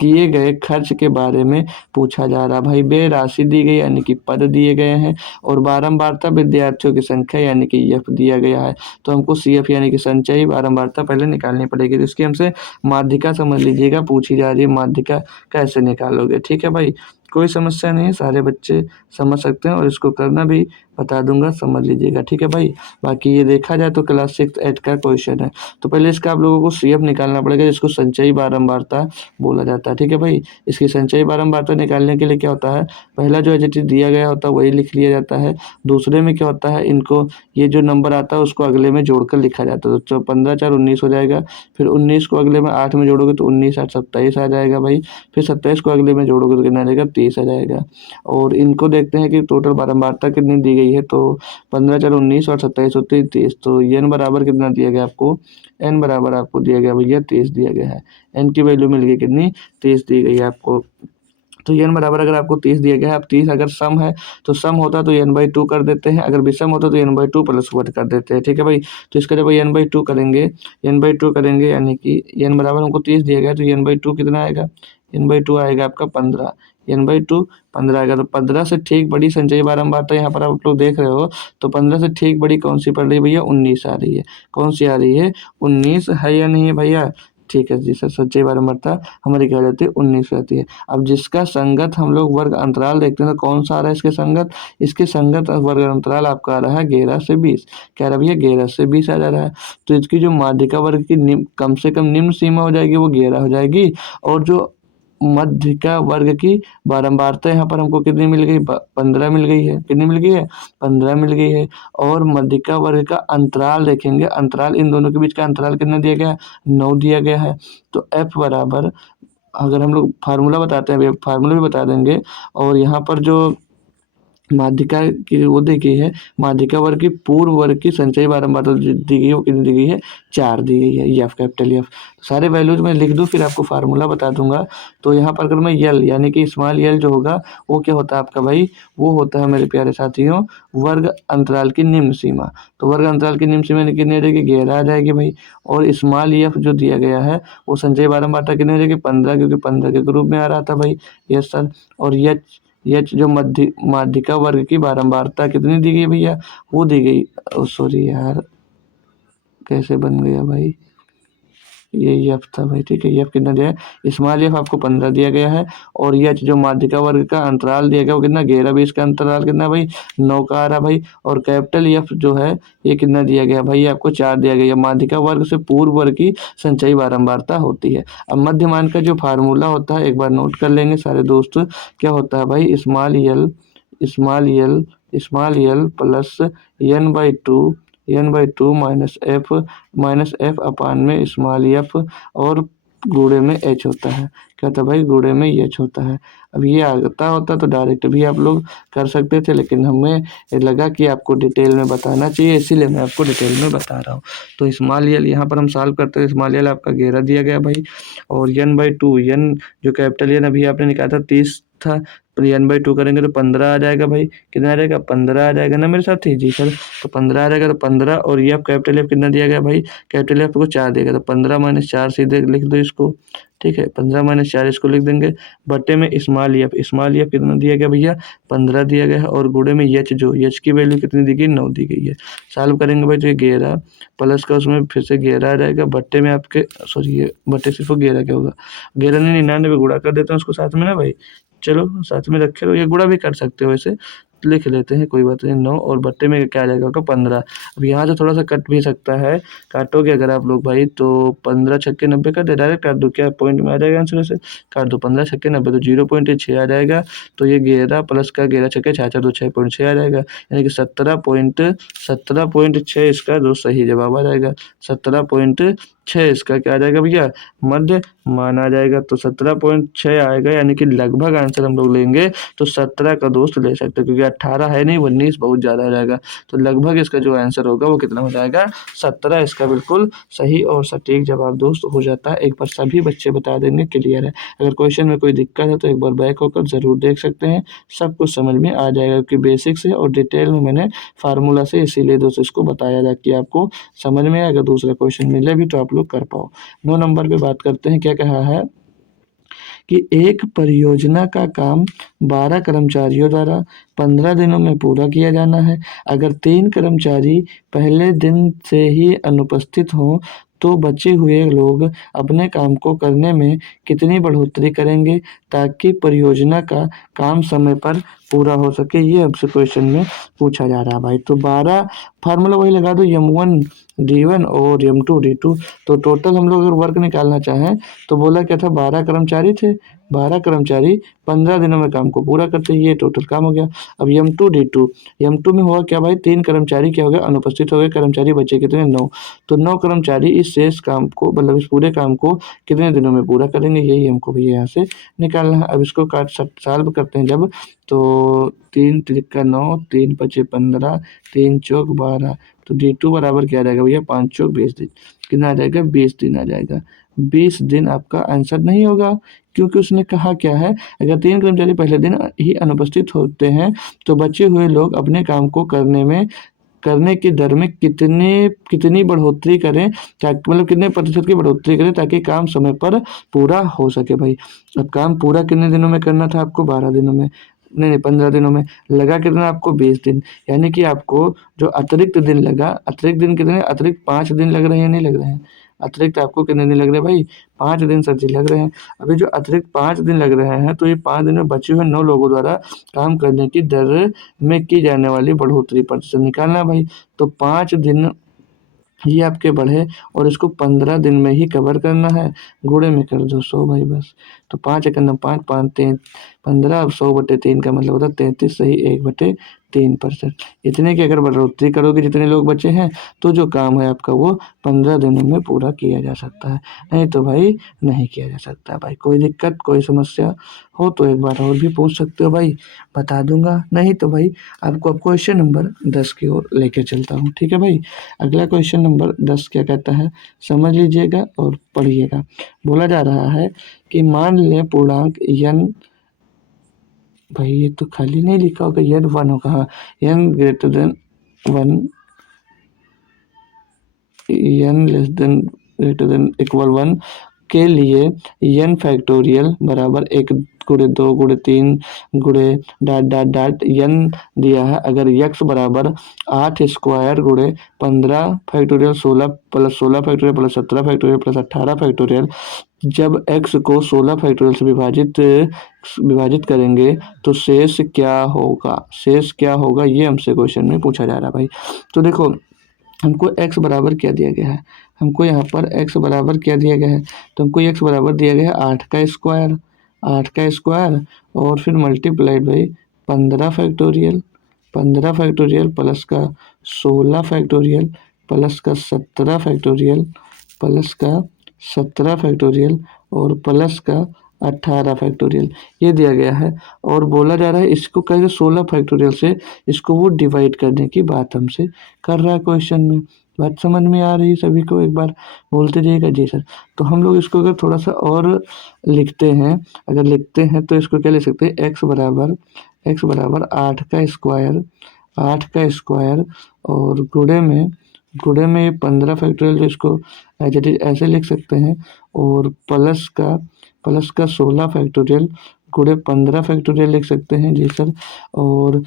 किए गए खर्च के बारे में पूछा जा रहा। भाई व्यय राशि दी गई यानी कि पद दिए गए हैं, और बारंबारता विद्यार्थियों की संख्या यानी कि एफ दिया गया है। तो हमको सी एफ यानी कि संचयी बारंबारता पहले निकालनी पड़ेगी। तो इसकी हमसे माध्यिका समझ लीजिएगा, पूछी जा रही है माध्यिका कैसे निकालोगे, ठीक है भाई। कोई समस्या नहीं है, सारे बच्चे समझ सकते हैं और इसको करना भी बता दूंगा, समझ लीजिएगा, ठीक है भाई। बाकी ये देखा जाए तो क्लास 6 8 का क्वेश्चन है। तो पहले इसका आप लोगों को सी एफ निकालना पड़ेगा, जिसको संचयी बारंबारता बोला जाता है, ठीक है भाई। इसकी संचयी बारंबारता निकालने के लिए क्या होता है, पहला जो एडजेक्टिव दिया गया होता है वही लिख लिया जाता है। दूसरे में क्या होता है, इनको ये जो नंबर आता है उसको अगले में जोड़कर लिखा जाता है। तो 15 4 19 हो जाएगा। फिर 19 को अगले में 8 में जोड़ोगे तो 19 8 27 आ जाएगा भाई। फिर 27 को अगले में जोड़ोगे तो कितना आ जाएगा, 30 आ जाएगा। और इनको देखते हैं कि टोटल बारंबारता कितनी दी गई है। तो 15 4 19 और 27 होती है 30। तो एन बराबर कितना दिया गया आपको, एन बराबर आपको दिया गया भैया 30 दिया गया है। एन की वैल्यू मिल गई कितनी, 30 दी गई है आपको। तो एन बराबर अगर आपको 30 दिया गया है, अब 30 अगर सम है तो सम होता तो n/2 कर देते हैं, अगर विषम होता तो n/2 प्लस 1 कर देते हैं, ठीक है भाई। तो इसका जब n/2 करेंगे, n/2 करेंगे यानी कि n बराबर हमको 30 दिया गया तो n/2 कितना आएगा, n/2 आएगा आपका 15। n/2 15 आएगा। तो 15 से ठीक बड़ी संचयी बारंबारता यहाँ पर आप लोग देख रहे हो। तो 15 से ठीक बड़ी कौन सी पड़ रही है भैया, 19 आ रही है। कौन सी आ रही है, 19 है या नहीं है भैया। ठीक है जी सर, संचयी बारंबारता हमारी क्या हो जाती है, 19 रहती है। अब जिसका संगत हम लोग वर्ग अंतराल देखते हैं तो कौन सा आ रहा है इसके संगत, इसके संगत वर्ग अंतराल आपका आ रहा है 11 से 20। कह रहा भैया 11 से 20 आ जा रहा है। तो इसकी जो माध्यिका वर्ग की कम से कम निम्न सीमा हो जाएगी वो 11 हो जाएगी। और जो मध्यिका वर्ग की बारंबारता यहाँ पर हमको कितनी मिल गई, 15 मिल गई है। कितनी मिल गई है, 15 मिल गई है। और मध्यिका वर्ग का अंतराल देखेंगे, अंतराल इन दोनों के बीच का अंतराल कितना दिया गया है, 9 दिया गया है। तो एफ बराबर, अगर हम लोग फार्मूला बताते हैं, फार्मूला भी बता देंगे। और यहाँ पर जो माध्यिका की वो दी गई है, माध्यिका वर्ग की पूर्व वर्ग की संचयी बारंबारता दी गई है, वो कितनी दी गई है, 4 दी गई है, एफ कैपिटल एफ। सारे वैल्यूज मैं लिख दूँ फिर आपको फार्मूला बता दूंगा। तो यहाँ पर अगर मैं यल यानी कि स्मॉल यल जो होगा वो क्या होता है आपका भाई, वो होता है मेरे प्यारे साथियों वर्ग अंतराल की निम्न सीमा। तो वर्ग अंतराल की निम्न सीमा कितनी आ जाएगी, 11 आ जाएगी भाई। और स्मॉल एफ जो दिया गया है वो संचयी बारंबारता कितनी आ जाएगी, 15, क्योंकि 15 के ग्रुप में आ रहा था भाई। Yes sir. और एच जो माध्यिका वर्ग की बारंबारता कितनी दी गई भैया, वो दी गई, सॉरी यार कैसे बन गया भाई, ये एफ था भाई, ठीक है। एफ कितना दिया है, स्मॉल एफ आपको 15 दिया गया है। और एच जो माध्यिका वर्ग का अंतराल दिया गया वो कितना, 11 20 का अंतराल कितना भाई, 9 का आ रहा भाई। और कैपिटल एफ जो है ये कितना दिया गया भाई, आपको 4 दिया गया। माध्यिका वर्ग से पूर्व वर्ग की संचयी बारंबारता होती है। अब मध्यमान का जो फार्मूला होता है एक बार नोट कर लेंगे सारे दोस्त। क्या होता है भाई, small L small L plus n/2 n/2 minus F अपान में स्मॉल एफ, और गुणे में एच होता है। क्या होता है भाई, गुणे में एच होता है। अब ये आता होता तो डायरेक्ट भी आप लोग कर सकते थे, लेकिन हमें लगा कि आपको डिटेल में बताना चाहिए, इसीलिए मैं आपको डिटेल में बता रहा हूँ। तो स्मॉल यल यहाँ पर हम सॉल्व करते हैं। स्मॉल यल आपका 11 दिया गया भाई। और n/2 एन जो कैपिटल एन अभी आपने निकाला था 30 था, n/2 करेंगे तो 15 आ जाएगा भाई। कितना आ जाएगा, 15 आ जाएगा ना मेरे साथ ही जी सर। तो 15 आ जाएगा। तो 15 और ये आप कैपिटल एफ कितना दिया गया भाई, कैपिटल एफ को 4 देगा। तो 15 - 4 सीधे लिख दो इसको, ठीक है। 15 - 4 इसको लिख देंगे, बट्टे में स्मॉल एफ कितना दिया गया भैया, 15 दिया गया है। और गुणे में एच, जो एच की वैल्यू कितनी दी गई, 9 दी गई है। सॉल्व करेंगे भाई तो ये 11 प्लस का उसमें फिर से 11 आ जाएगा, बट्टे में आपके, सॉरी ये बट्टे सिर्फ 11 क्या होगा, 11 नहीं 99 गुणा कर देते हैं उसको साथ में ना भाई। चलो साथ में रखे रहो, ये गुणा भी कर सकते हो वैसे, लिख लेते हैं कोई बात नहीं। 9 और बट्टे में क्या आ जाएगा आपका 15। अब यहाँ से थोड़ा सा कट भी सकता है, काटोगे अगर आप लोग भाई तो 15 छक्के 90 कर दे, डायरेक्ट काट दो, क्या पॉइंट में आ जाएगा आंसर से, काट दो 15 छक्के 90 तो 0.6 आ जाएगा। तो ये 11 प्लस का 11 छक्के 66 तो 6.6 आ जाएगा, यानी कि 17.6 इसका जो सही जवाब आ जाएगा। 17 6 इसका क्या आ जाएगा भैया, मध्य मान आ जाएगा। तो 17.6 आएगा, यानी कि लगभग आंसर हम लोग लेंगे तो 17 का दोस्त ले सकते हैं, क्योंकि 18 है नहीं, 19 बहुत ज़्यादा हो जाएगा। तो लगभग इसका जो आंसर होगा वो कितना हो जाएगा, 17 इसका बिल्कुल सही और सटीक जवाब दोस्त हो जाता है। एक बार सभी बच्चे बता देंगे, क्लियर है। अगर क्वेश्चन में कोई दिक्कत है तो एक बार बैक होकर ज़रूर देख सकते हैं, सब कुछ समझ में आ जाएगा, क्योंकि बेसिक से और डिटेल में मैंने फार्मूला से इसीलिए दोस्त इसको बताया था कि आपको समझ में आए, अगर दूसरा क्वेश्चन मिले भी तो आप लोग कर पाओ। 9 नंबर पे बात करते हैं, क्या कहा है कि एक परियोजना का काम 12 कर्मचारियों द्वारा 15 दिनों में पूरा किया जाना है। अगर 3 कर्मचारी पहले दिन से ही अनुपस्थित हों तो बचे हुए लोग अपने काम को करने में कितनी बढ़ोतरी करेंगे ताकि परियोजना का काम समय पर पूरा हो सके। ये हमसे क्वेश्चन में पूछा जा रहा है भाई। तो 12 फार्मूला वही लगा दो, M1 D1 और M2 D2। तो टोटल हम लोग अगर वर्क निकालना चाहें तो बोला क्या था, 12 कर्मचारी थे, 12 कर्मचारी 15 दिनों में काम को पूरा करते, ये टोटल काम हो गया। अब M2 D2, M2 में हुआ क्या भाई, 3 कर्मचारी क्या हो गए, अनुपस्थित हो गए, कर्मचारी बचे कितने, 9। तो 9 कर्मचारी इस शेष काम को, मतलब इस पूरे काम को कितने दिनों में पूरा करेंगे, यही हमको भैया यहाँ से निकालना है। अब इसको काट सॉल्व करते हैं जब, तो 3 त्रिका 9, 3 पचे 15, 3 चौक 12। तो D2 बराबर क्या आ जाएगा भैया, 5 चौक 20 दिन। कितना आ जाएगा, 20 दिन आ जाएगा। 20 दिन आपका आंसर नहीं होगा, क्योंकि उसने कहा क्या है, अगर 3 कर्मचारी पहले दिन ही अनुपस्थित होते हैं तो बचे हुए लोग अपने काम को करने की दर में कितनी बढ़ोतरी करें, ताकि मतलब कितने प्रतिशत की बढ़ोतरी करें ताकि काम समय पर पूरा हो सके भाई। अब काम पूरा कितने दिनों में करना था आपको, 12 दिनों में, नहीं 15 दिनों में। लगा कितना आपको, 20 दिन। यानी कि आपको जो अतिरिक्त दिन लगा, अतिरिक्त दिन कितने, अतिरिक्त 5 दिन लग रहे हैं, नहीं लग रहे हैं, अतिरिक्त आपको कितने दिन लग रहे हैं भाई, 5 दिन सर जी लग रहे हैं। अभी जो अतिरिक्त 5 दिन लग रहे हैं, तो ये 5 दिन में बचे हुए 9 लोगों द्वारा काम करने की दर में की जाने वाली बढ़ोतरी प्रतिशत निकालना है भाई। तो 5 दिन ये आपके बढ़े और इसको 15 दिन में ही कवर करना है, गुणे में कर दो 100 भाई बस। तो 5 एकम 5, 5 3 15, अब 100/3 का मतलब होता है 33, सही 1/3%। इतने की अगर बढ़ोतरी करोगे जितने लोग बचे हैं, तो जो काम है आपका वो 15 दिनों में पूरा किया जा सकता है, नहीं तो भाई नहीं किया जा सकता भाई। कोई दिक्कत, कोई समस्या हो तो एक बार और भी पूछ सकते हो भाई, बता दूंगा, नहीं तो भाई आपको अब क्वेश्चन नंबर 10 की ओर लेके चलता हूँ, ठीक है भाई। अगला क्वेश्चन नंबर 10 क्या कहता है, समझ लीजिएगा और पढ़िएगा। बोला जा रहा है कि मान लें पूर्णांक n, भाई ये तो खाली नहीं लिखा होगा, n 1 होगा, हाँ, n greater than 1, n less than greater than equal 1 के लिए n फैक्टोरियल बराबर 1 गुणे 2 गुणे 3 गुणे डॉट डॉट डॉट n दिया है। अगर x बराबर 8 स्क्वायर गुणे 15 factorial 16 plus 16 factorial plus 17 factorial plus 18 factorial, जब x को 16 फैक्टोरियल से विभाजित करेंगे तो शेष क्या होगा, शेष क्या होगा, ये हमसे क्वेश्चन में पूछा जा रहा है भाई। तो देखो, हमको x बराबर क्या दिया गया है, हमको यहाँ पर x बराबर क्या दिया गया है, तो हमको x बराबर दिया गया है 8 का स्क्वायर, 8 का स्क्वायर और फिर multiplied by 15 factorial, 15 factorial plus का 16 फैक्टोरियल प्लस का 17 फैक्टोरियल प्लस का 17 फैक्टोरियल और प्लस का 18 फैक्टोरियल, ये दिया गया है। और बोला जा रहा है इसको कैसे, 16 फैक्टोरियल से इसको वो डिवाइड करने की बात हमसे कर रहा है क्वेश्चन में। बात समझ में आ रही है सभी को, एक बार बोलते जाइएगा जी सर। तो हम लोग इसको अगर थोड़ा सा और लिखते हैं, अगर लिखते हैं तो इसको क्या लिख सकते हैं, एक्स बराबर 8 का स्क्वायर, 8 का स्क्वायर और गुणे में ये 15 फैक्टोरियल, जो इसको एज इट इज ऐसे लिख सकते हैं, और प्लस का 16 फैक्टोरियल गुणे 15 फैक्टोरियल लिख सकते हैं जी सर, और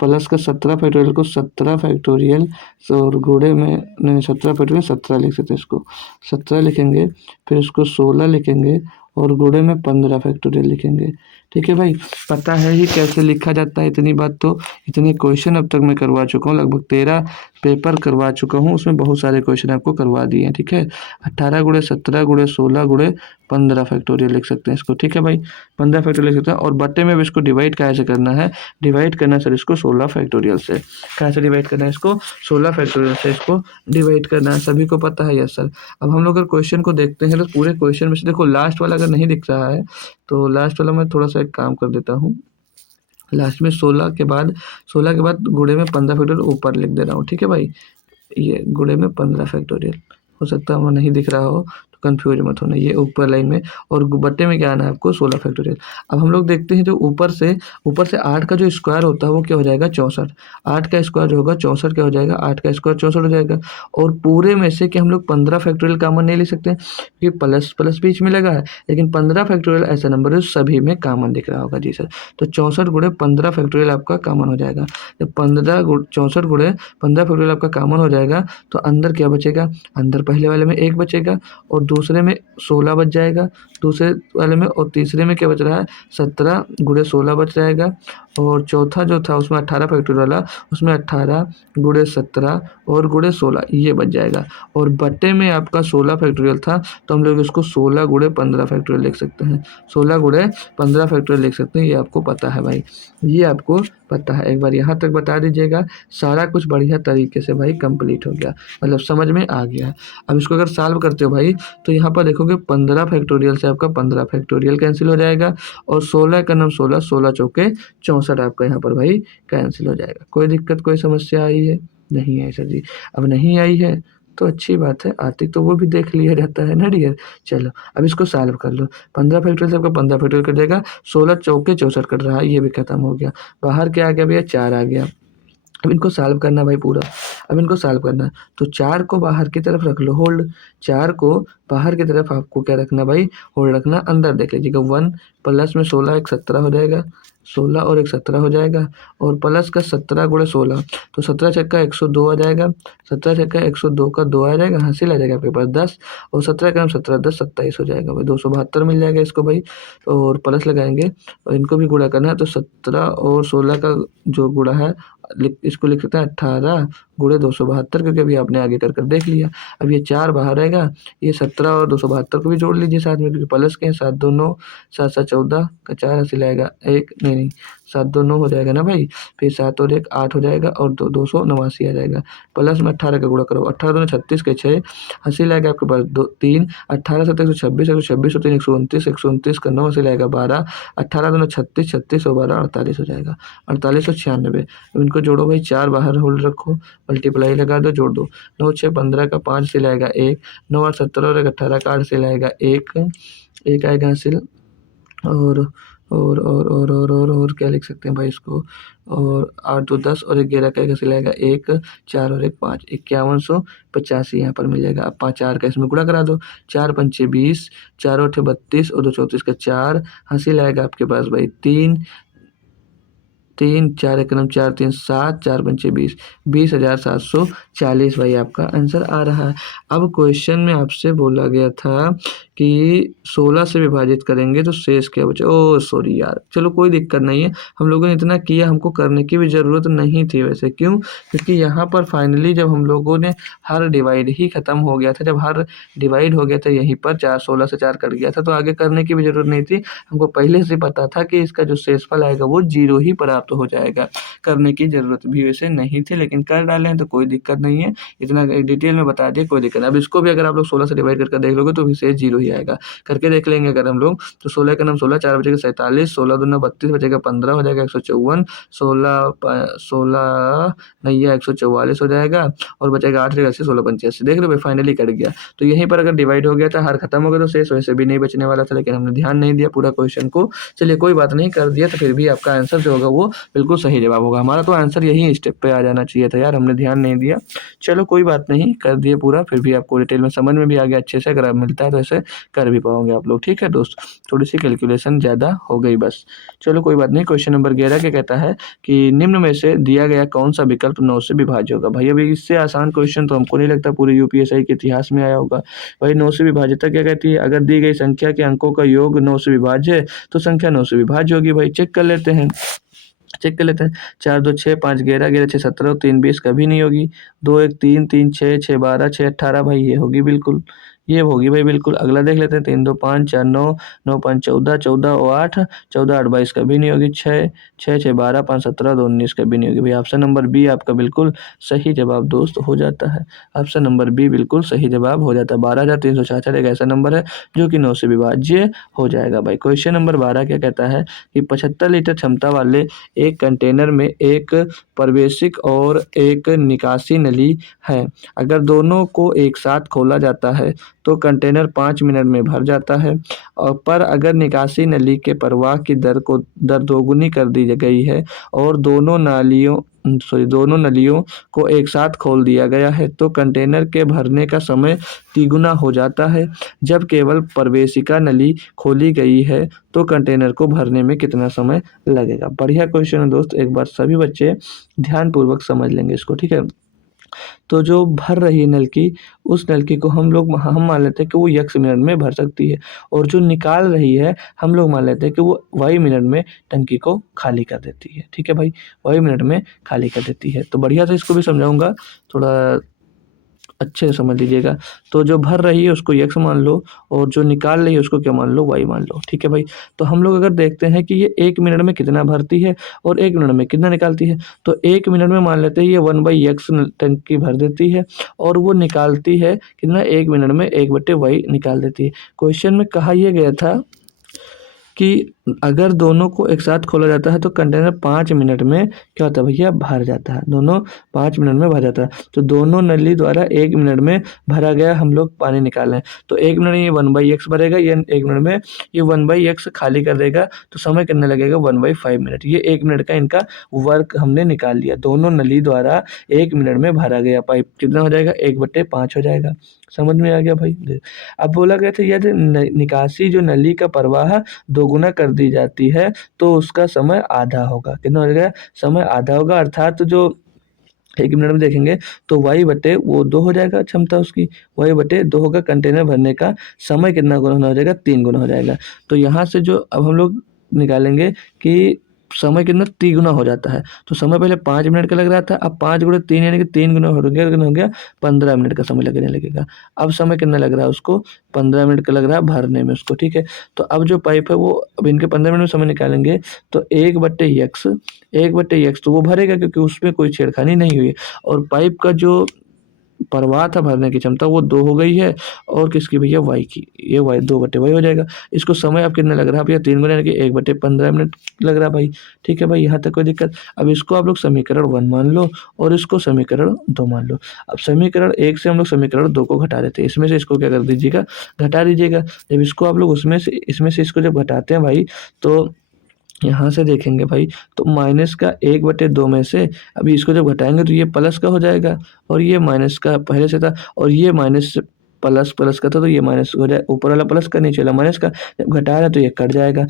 प्लस का 17 फैक्टोरियल को 17 फैक्टोरियल और गुणे में नहीं 17 फैक्टोरियल 17 लिख सकते हैं, इसको 17 लिखेंगे, फिर इसको 16 लिखेंगे और गुणे में 15 फैक्टोरियल लिखेंगे। ठीक है भाई, पता है ही कैसे लिखा जाता है। इतनी बात तो, इतने क्वेश्चन अब तक मैं करवा चुका हूँ, लगभग 13 पेपर करवा चुका हूँ, उसमें बहुत सारे क्वेश्चन आपको करवा दिए हैं। ठीक है, 18 गुणे 17 गुणे 16 गुणे 15 फैक्टोरियल लिख सकते हैं इसको। ठीक है भाई, 15 फैक्टोरियल लिख सकते हैं। और बट्टे में अब इसको डिवाइड कैसे करना है, डिवाइड करना है सर इसको 16 फैक्टोरियल से। कैसे डिवाइड करना है इसको, 16 फैक्टोरियल से इसको डिवाइड करना है, सभी को पता है यस सर। अब हम लोग अगर क्वेश्चन को देखते हैं तो पूरे क्वेश्चन में से देखो लास्ट वाला अगर नहीं दिख रहा है तो लास्ट वाला मैं थोड़ा सा एक काम कर देता हूँ, लास्ट में 16 के बाद गुणे में 15 फैक्टोरियल ऊपर लिख दे रहा हूँ। ठीक है भाई, ये गुणे में 15 फैक्टोरियल, हो सकता है वो नहीं दिख रहा हो तो कंफ्यूज मत होना, ये ऊपर लाइन में, और बट्टे में क्या आना है आपको 16 फैक्टोरियल। अब हम लोग देखते हैं जो ऊपर से 8 का जो स्क्वायर होता है वो क्या हो जाएगा 64, 8 का स्क्वायर जो होगा 64 क्या हो जाएगा, 8 का स्क्वायर 64 हो जाएगा। और पूरे में से कि हम लोग 15 फैक्टोरियल कॉमन नहीं ले सकते क्योंकि प्लस प्लस बीच में लगा है, लेकिन 15 फैक्टोरियल ऐसा नंबर है सभी में कॉमन दिख रहा होगा जी सर। तो 64 गुणे 15 फैक्टोरियल आपका कॉमन हो जाएगा। जब 64 गुणे 15 फैक्टोरियल आपका कॉमन हो जाएगा तो अंदर क्या बचेगा, अंदर पहले वाले में 1 बचेगा और दूसरे में 16 बच जाएगा, दूसरे वाले में, और तीसरे में क्या बच रहा है 17 गुणे 16 बच जाएगा। और चौथा जो था उसमें 18 फैक्टोरियल वाला, उसमें 18 गुणे 17 और गुणे 16 ये बच जाएगा। और बट्टे में आपका 16 फैक्टोरियल था तो हम लोग इसको 16 गुणे 15 फैक्टोरियल लिख सकते हैं, 16 गुणे 15 फैक्टोरियल लिख सकते हैं। ये आपको पता है भाई, ये आपको पता है। एक बार यहाँ तक बता दीजिएगा, सारा कुछ बढ़िया तरीके से भाई कंप्लीट हो गया, मतलब समझ में आ गया। अब इसको अगर सॉल्व करते हो भाई तो यहाँ पर देखोगे 15 फैक्टोरियल से आपका 15 फैक्टोरियल कैंसिल हो जाएगा, और 16 का नाम 16, 16 चौके 64 आपका यहाँ पर भाई कैंसिल हो जाएगा। कोई दिक्कत कोई समस्या आई है, नहीं है सर जी। अब नहीं आई है तो अच्छी बात है, आती तो वो भी देख लिया जाता है ना डियर। चलो अब इसको सॉल्व कर लो, 15 फैक्टोरियल से आपका 15 फैक्टोरियल कर देगा, 16 चौके 64 कट रहा है, ये भी खत्म हो गया। बाहर क्या आ गया भैया, 4 आ गया। अब इनको सॉल्व करना भाई पूरा, अब इनको सॉल्व करना, तो 4 को बाहर की तरफ रख लो होल्ड, 4 को बाहर की तरफ आपको क्या रखना भाई, होल्ड रखना। अंदर देख लीजिएगा 1 प्लस में 16 एक 17 हो जाएगा, 16 और एक 17 हो जाएगा, और प्लस का 17 गुणे 16 तो 17 छक्का 102 आ जाएगा, 17 छक्का 102 का 2 आ जाएगा, हासिल आ जाएगा आपके पास 10, और 17 का 17 10 27 हो जाएगा भाई, 272 मिल जाएगा इसको भाई। और प्लस लगाएंगे और इनको भी गुणा करना है, तो 17 और 16 का जो गुणा है इसको लिख सकते हैं 18 गुणे 272, क्योंकि अभी आपने आगे कर देख लिया। अब ये 4 बाहर रहेगा, ये 17 और 272 को भी जोड़ लीजिए साथ में, क्योंकि प्लस के 7 2 9, 7 7 14 का 4 हासिल आएगा, एक नहीं 7 2 9 हो जाएगा ना भाई, फिर 7 और 1 8 हो जाएगा, और 289 आ जाएगा। प्लस में 18 का गुणा करो, 18 दूनी 36 के 6 हासिल आएगा आपके पास 2 3, 18 7 126, 126 और 3 129, 129 का 9 हासिल आएगा 12, 18 दूनी 36, 36 और 12 48 हो जाएगा, 48 और 96। अब इनको जोड़ो भाई, 4 बाहर होल्ड रखो, मल्टीप्लाई लगा दो, जोड़ दो, 9 6 15 का 5 हासिल आएगा 1, 9 8 17 और 1 18 का 8 हासिल आएगा 1, 1 आएगा हासिल। और क्या लिख सकते हैं भाई इसको, और 8 2 10 और 1 11 का 1 हासिल आएगा 1, 4 और 1 5, 5185 यहाँ पर मिल जाएगा। अब 5 4 का इसमें गुणा करा दो, 4 5 20, 4 8 32 और 2 34 का 4 हासिल आएगा आपके पास भाई 3, 3 4 एक 4 3 7, 4 पंचे 20, 20,740 भाई आपका आंसर आ रहा है। अब क्वेश्चन में आपसे बोला गया था कि 16 से विभाजित करेंगे तो शेष क्या बचे, ओ सॉरी यार, चलो कोई दिक्कत नहीं है, हम लोगों ने इतना किया, हमको करने की भी ज़रूरत नहीं थी वैसे। क्यों, क्योंकि यहाँ पर फाइनली जब हम लोगों ने हर डिवाइड ही ख़त्म हो गया था, जब हर डिवाइड हो गया था यहीं पर 4 16 से 4 कट गया था, तो आगे करने की भी ज़रूरत नहीं थी। हमको पहले से पता था कि इसका जो शेषफल आएगा वो 0 ही प्राप्त हो जाएगा, करने की ज़रूरत भी वैसे नहीं थी, लेकिन कर डाले हैं तो कोई दिक्कत नहीं है, इतना डिटेल में बता दिया, कोई दिक्कत नहीं। अब इसको भी अगर आप लोग 16 से डिवाइड करके देख लोगे तो भी शेष 0 ही आएगा, करके देख लेंगे अगर हम लोग, तो 16 का नाम 16, 4 बचेगा 47, 16 दूना 32 बचेगा 15 हो जाएगा 154, 16 नैया 144 हो जाएगा, और बचेगा 8 80, 16 85, देख लो भाई फाइनली कट गया। तो यहीं पर अगर डिवाइड हो गया था, हर खत्म हो गया, तो शेष वैसे भी नहीं बचने वाला था, लेकिन हमने ध्यान नहीं दिया पूरा क्वेश्चन को। चलिए कोई बात नहीं, कर दिया तो फिर भी आपका आंसर जो होगा वो बिल्कुल सही जवाब होगा। हमारा तो आंसर यही स्टेप पे आ जाना चाहिए था यार, हमने ध्यान नहीं दिया। चलो कोई बात नहीं, कर दिए पूरा, फिर भी आपको डिटेल में समझ में भी आ गया अच्छे से। अगर आप मिलता है तो ऐसे कर भी पाओगे आप लोग, ठीक है दोस्त। थोड़ी सी कैलकुलेशन ज़्यादा हो गई बस। चलो कोई बात नहीं। क्वेश्चन नंबर 11 क्या कहता है कि निम्न में से दिया गया कौन सा विकल्प 9 से विभाज्य होगा। भाई अभी इससे आसान क्वेश्चन तो हमको नहीं लगता पूरे यूपीएससी के इतिहास में आया होगा। भाई 9 से विभाज्यता क्या कहती है, अगर दी गई संख्या के अंकों का योग 9 से विभाज्य है तो संख्या 9 से विभाज्य होगी। भाई चेक कर लेते हैं, चेक कर लेते हैं। 4 2 6 5 11 11 6 17 3 20 कभी नहीं होगी। 2 1 3 3 6 6 12 6 18 भाई ये होगी बिल्कुल, ये होगी भाई बिल्कुल। अगला देख लेते हैं। 3 2 5 4 9 9 5 14 14 और 8 14 8 22 कभी नहीं होगी। 6 6 6 12 5 17 2 19 कभी नहीं होगी। भाई ऑप्शन नंबर बी आपका बिल्कुल सही जवाब दोस्त हो जाता है। ऑप्शन नंबर बी बिल्कुल सही जवाब हो जाता है। 12,366 एक ऐसा नंबर है जो कि 9 से विभाज्य हो जाएगा। भाई क्वेश्चन नंबर 12 क्या कहता है कि 75 लीटर क्षमता वाले एक कंटेनर में एक प्रवेशिक और एक निकासी नली है। अगर दोनों को एक साथ खोला जाता है तो कंटेनर 5 मिनट में भर जाता है, और पर अगर निकासी नली के प्रवाह की दर दोगुनी कर दी गई है और दोनों नलियों को एक साथ खोल दिया गया है तो कंटेनर के भरने का समय तिगुना हो जाता है। जब केवल प्रवेशिका नली खोली गई है तो कंटेनर को भरने में कितना समय लगेगा। बढ़िया क्वेश्चन है दोस्त, एक बार सभी बच्चे ध्यानपूर्वक समझ लेंगे इसको, ठीक है। तो जो भर रही है नलकी, उस नलकी को हम मान लेते हैं कि वो x मिनट में भर सकती है, और जो निकाल रही है हम लोग मान लेते हैं कि वो y मिनट में टंकी को खाली कर देती है, ठीक है भाई, y मिनट में खाली कर देती है। तो बढ़िया से इसको भी समझाऊंगा, थोड़ा अच्छे से समझ लीजिएगा। तो जो भर रही है उसको x मान लो, और जो निकाल रही है उसको क्या मान लो, y मान लो, ठीक है भाई। तो हम लोग अगर देखते हैं कि ये 1 मिनट में कितना भरती है और 1 मिनट में कितना निकालती है, तो 1 मिनट में मान लेते हैं ये 1/x टंकी भर देती है, और वो निकालती है कितना, 1 मिनट में 1/y निकाल देती है। क्वेश्चन में कहा यह गया था कि अगर दोनों को एक साथ खोला जाता है तो कंटेनर 5 मिनट में क्या होता है भैया, भर जाता है। दोनों 5 मिनट में भर जाता है। तो दोनों नली द्वारा 1 मिनट में भरा गया हम लोग पानी निकाल रहे हैं, तो 1 मिनट में ये 1/x भरेगा, ये 1 मिनट में ये 1/x खाली कर देगा, तो समय कितना लगेगा, 1/5 मिनट। ये 1 मिनट का इनका वर्क हमने निकाल लिया। दोनों नली द्वारा 1 मिनट में भरा गया पाइप कितना हो जाएगा, 1/5 हो जाएगा। समझ में आ गया भाई। अब बोला गया था यदि निकासी जो नली का प्रवाह दोगुना कर दी जाती है तो उसका समय आधा होगा। कितना हो जाएगा, समय आधा होगा, अर्थात जो 1 मिनट में देखेंगे तो y/2 हो जाएगा क्षमता उसकी, y/2 होगा। कंटेनर भरने का समय कितना गुना हो जाएगा, 3 गुना हो जाएगा। तो यहाँ से जो अब हम लोग निकालेंगे कि समय कितना 3 गुना हो जाता है, तो समय पहले 5 मिनट का लग रहा था, अब 5 गुणे 3 यानी कि 3 गुना हो गया, कितना हो गया, 15 मिनट का समय लगने लगेगा। अब समय कितना लग रहा है उसको, 15 मिनट का लग रहा है भरने में उसको, ठीक है। तो अब जो पाइप है वो, अब इनके 15 मिनट में समय निकालेंगे तो 1/x तो वो भरेगा क्योंकि उसमें कोई छेड़खानी नहीं हुई है, और पाइप का जो प्रवाह था भरने की क्षमता वो 2 हो गई है, और किसकी भैया, y की, ये y 2/y हो जाएगा। इसको समय अब कितना लग रहा है भैया, 3 गुना यानी कि 1/15 मिनट लग रहा है भाई, ठीक है भाई, यहाँ तक कोई दिक्कत। अब इसको आप लोग समीकरण 1 मान लो और इसको समीकरण 2 मान लो। अब समीकरण 1 से हम लोग समीकरण 2 को घटा देते हैं, इसमें से इसको क्या कर दीजिएगा, घटा दीजिएगा। जब इसको आप लोग इसमें से इसको जब घटाते हैं भाई, तो यहाँ से देखेंगे भाई, तो माइनस का 1/2 में से अभी इसको जब घटाएंगे तो ये प्लस का हो जाएगा, और ये माइनस का पहले से था, और ये माइनस प्लस प्लस का था तो ये माइनस हो जाए, ऊपर वाला प्लस का नीचे वाला माइनस का, जब घटा रहा है तो ये कट जाएगा।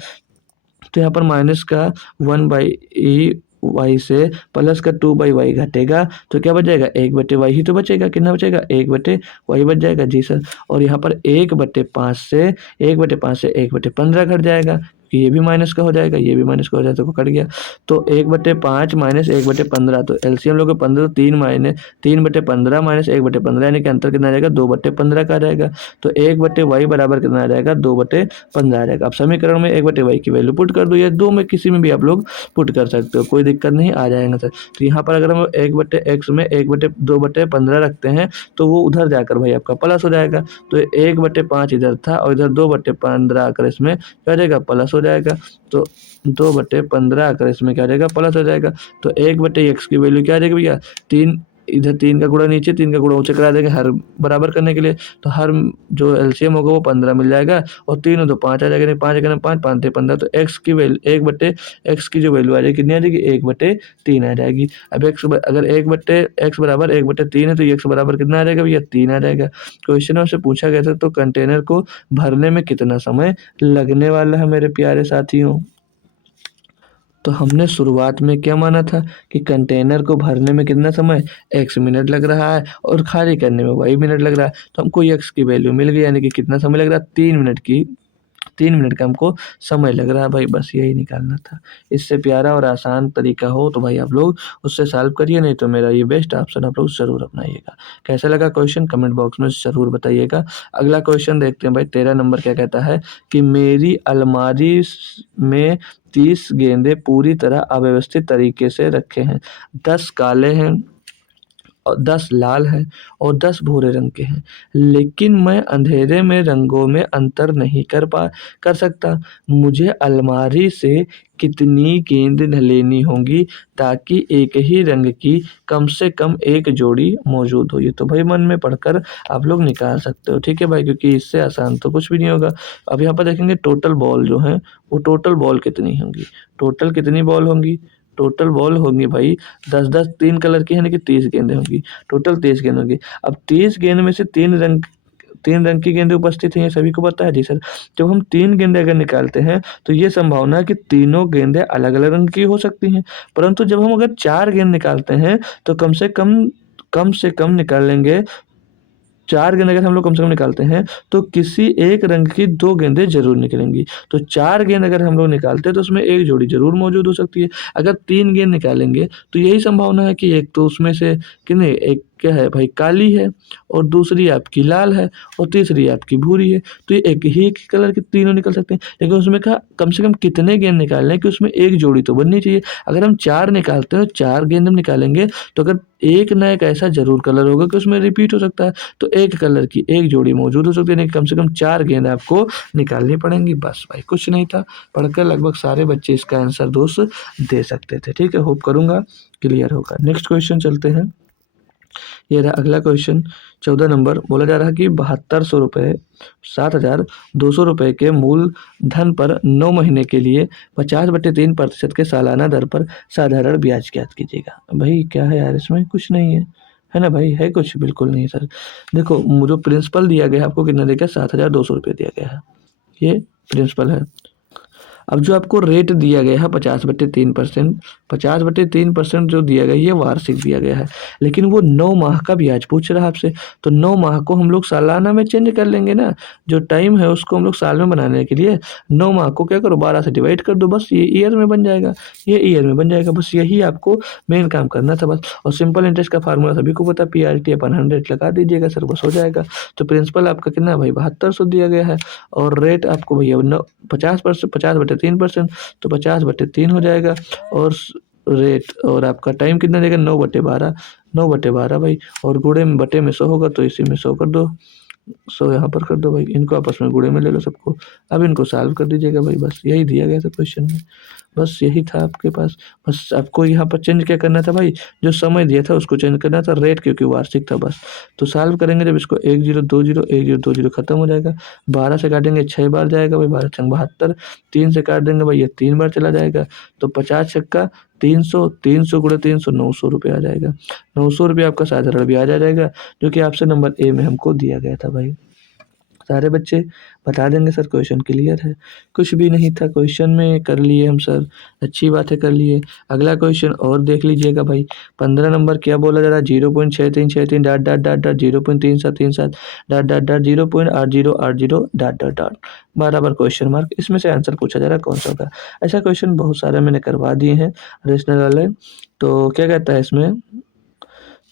तो यहाँ पर माइनस का 1/y से प्लस का 2/y घटेगा तो क्या बच जाएगा, 1/y ही तो बचेगा। कितना बचेगा, 1/y बच जाएगा जी सर। और यहाँ पर 1/5 से 1/15 घट जाएगा, कि ये भी माइनस का हो जाएगा, ये भी माइनस का हो जाएगा, तो कट गया। तो 1/5 माइनस 1/15, तो एलसीएम लोगे 15, तो 3/15 माइनस 1/15 यानी कि अंतर कितना आ जाएगा, 2/15 का आ जाएगा। तो 1/y बराबर कितना आ जाएगा, 2/15 आ जाएगा। अब समीकरण में 1/y की वैल्यू पुट कर दो, या 2 में किसी में भी आप लोग पुट कर सकते हो, कोई दिक्कत नहीं, आ जाएगा सर। तो यहाँ पर अगर हम 1/x में 2/15 रखते हैं तो वो उधर जाकर भाई आपका प्लस हो जाएगा। तो 1/5 इधर था और इधर 2/15 आकर इसमें क्या हो जाएगा, प्लस हो जाएगा। तो 2/15 आकर इसमें क्या आ जाएगा, प्लस हो जाएगा। तो 1/x की वैल्यू क्या आ जाएगी भैया, 3 इधर 3 का गुणा नीचे, 3 का गुणा ऊँचे करा देंगे हर बराबर करने के लिए, तो हर जो एलसीएम होगा वो 15 मिल जाएगा और 3 तो 5 आ जाएगा, नहीं 5 का 5 5 थे 15, तो एक्स की वैल्यू 1 बटे एक्स की जो वैल्यू आ जाएगी कितनी आ जाएगी 1/3 आ जाएगी। अब अगर 1 बटे एक्स बराबर 1/3 है तो एक्स बराबर कितना आ जाएगा भैया 3 आ जाएगा। क्वेश्चन में से पूछा गया था तो कंटेनर को भरने में कितना समय लगने वाला है मेरे प्यारे साथियों। तो हमने शुरुआत में क्या माना था कि कंटेनर को भरने में कितना समय x मिनट लग रहा है और खाली करने में y मिनट लग रहा है, तो हमको x की वैल्यू मिल गई, यानी कि कितना समय लग रहा है 3 मिनट की 3 मिनट का हमको समय लग रहा है भाई, बस यही निकालना था। इससे प्यारा और आसान तरीका हो तो भाई आप लोग उससे सॉल्व करिए, नहीं तो मेरा ये बेस्ट ऑप्शन आप लोग ज़रूर अपनाइएगा। कैसा लगा क्वेश्चन कमेंट बॉक्स में ज़रूर बताइएगा। अगला क्वेश्चन देखते हैं भाई, 13 नंबर क्या कहता है कि मेरी अलमारी में 30 गेंदे पूरी तरह अव्यवस्थित तरीके से रखे हैं, 10 काले हैं और 10 लाल हैं और 10 भूरे रंग के हैं, लेकिन मैं अंधेरे में रंगों में अंतर नहीं कर सकता। मुझे अलमारी से कितनी गेंद लेनी होंगी ताकि एक ही रंग की कम से कम एक जोड़ी मौजूद हो। ये तो भाई मन में पढ़कर आप लोग निकाल सकते हो, ठीक है भाई, क्योंकि इससे आसान तो कुछ भी नहीं होगा। अब यहाँ पर देखेंगे टोटल बॉल जो है वो टोटल बॉल कितनी होंगी, टोटल कितनी बॉल होंगी, टोटल बॉल होंगी भाई 10-10 3 कलर की, यानी कि 30 गेंदें होंगी, टोटल 30 गेंद होंगी। अब 30 गेंद में से 3 रंग की गेंदें उपस्थित हैं, ये सभी को पता है जी सर। जब हम 3 गेंदें अगर निकालते हैं तो ये संभावना है कि तीनों गेंदें अलग अलग रंग की हो सकती हैं, परंतु जब हम अगर 4 गेंद निकालते हैं तो कम से कम निकाल लेंगे 4 गेंद अगर हम लोग कम से कम निकालते हैं तो किसी एक रंग की 2 गेंदें जरूर निकलेंगी। तो 4 गेंद अगर हम लोग निकालते हैं तो उसमें एक जोड़ी जरूर मौजूद हो सकती है। अगर 3 गेंद निकालेंगे तो यही संभावना है कि एक तो उसमें से कितने एक क्या है भाई काली है और दूसरी आपकी लाल है और तीसरी आपकी भूरी है, तो ये एक ही कलर के तीनों निकल सकते हैं। लेकिन उसमें कहा कम से कम कितने गेंद निकालने हैं कि उसमें एक जोड़ी तो बननी चाहिए। अगर हम 4 निकालते हैं, 4 गेंद हम निकालेंगे तो अगर एक ना एक ऐसा जरूर कलर होगा कि उसमें रिपीट हो सकता है, तो एक कलर की एक जोड़ी मौजूद हो सकती है, यानी कम से कम 4 गेंद आपको निकालनी पड़ेंगी। बस भाई कुछ नहीं था, पढ़कर लगभग सारे बच्चे इसका आंसर दोस्त दे सकते थे, ठीक है। होप करूंगा क्लियर होगा। नेक्स्ट क्वेश्चन चलते हैं। ये रहा अगला क्वेश्चन 14 नंबर। बोला जा रहा है कि 7200 रुपये 7200 रुपये के मूल धन पर 9 महीने के लिए 50/3% के सालाना दर पर साधारण ब्याज ज्ञात कीजिएगा। भाई क्या है यार, इसमें कुछ नहीं है ना भाई, है कुछ बिल्कुल नहीं सर। देखो जो प्रिंसिपल दिया गया है आपको कितना दिया गया 7200 रुपये दिया गया है, ये प्रिंसिपल है। अब जो आपको रेट दिया गया है 50/3%, 50/3% जो दिया गया है ये वार्षिक दिया गया है, लेकिन वो 9 माह का ब्याज पूछ रहा है आपसे, तो 9 माह को हम लोग सालाना में चेंज कर लेंगे ना। जो टाइम है उसको हम लोग साल में बनाने के लिए 9 माह को क्या करो 12 से डिवाइड कर दो, बस ये ईयर में बन जाएगा, ये ईयर में बन जाएगा। बस यही आपको मेन काम करना था बस। और सिंपल इंटरेस्ट का फार्मूला सभी को पता, PRT/100 लगा दीजिएगा सर, बस हो जाएगा। तो प्रिंसिपल आपका कितना है भाई 7200 दिया गया है और रेट आपको भैया 50%, 50/3%, तो 50/3 हो जाएगा। और रेट और आपका टाइम कितना देगा 9/12, 9/12 भाई, और गुणे में बटे में 100 होगा तो इसी में 100 कर दो, 100 यहाँ पर कर दो भाई, इनको आपस में गुणे में ले लो सबको। अब इनको सॉल्व कर दीजिएगा भाई, बस यही दिया गया था क्वेश्चन में, बस यही था आपके पास। बस आपको यहाँ पर चेंज क्या करना था भाई, जो समय दिया था उसको चेंज करना था, रेट क्योंकि वार्षिक था बस। तो सॉल्व करेंगे जब इसको 1 0 2 0 1 0 2 0 खत्म हो जाएगा। 12 से काटेंगे 6 बार जाएगा भाई, 12 छंग 72, 3 से काट देंगे भाई ये 3 बार चला जाएगा, तो 50 छक्का 300, 300 गुणे 300 900 रुपये आ जाएगा। 900 रुपये आपका साधारण ब्याज आ जाएगा, जो कि आपसे नंबर ए में हमको दिया गया था भाई। सारे बच्चे बता देंगे सर क्वेश्चन क्लियर है, कुछ भी नहीं था क्वेश्चन में, कर लिए हम सर, अच्छी बात है कर लिए। अगला क्वेश्चन और देख लीजिएगा भाई, 15 नंबर क्या बोला जा रहा है 0.6363 dot dot dot dot 0.3737 dot dot dot 0.8080 dot dot dot बराबर क्वेश्चन मार्क। इसमें से आंसर पूछा जा रहा है कौन सा होगा। ऐसा क्वेश्चन बहुत सारे मैंने करवा दिए हैं रेशनल वाले। तो क्या कहता है इसमें,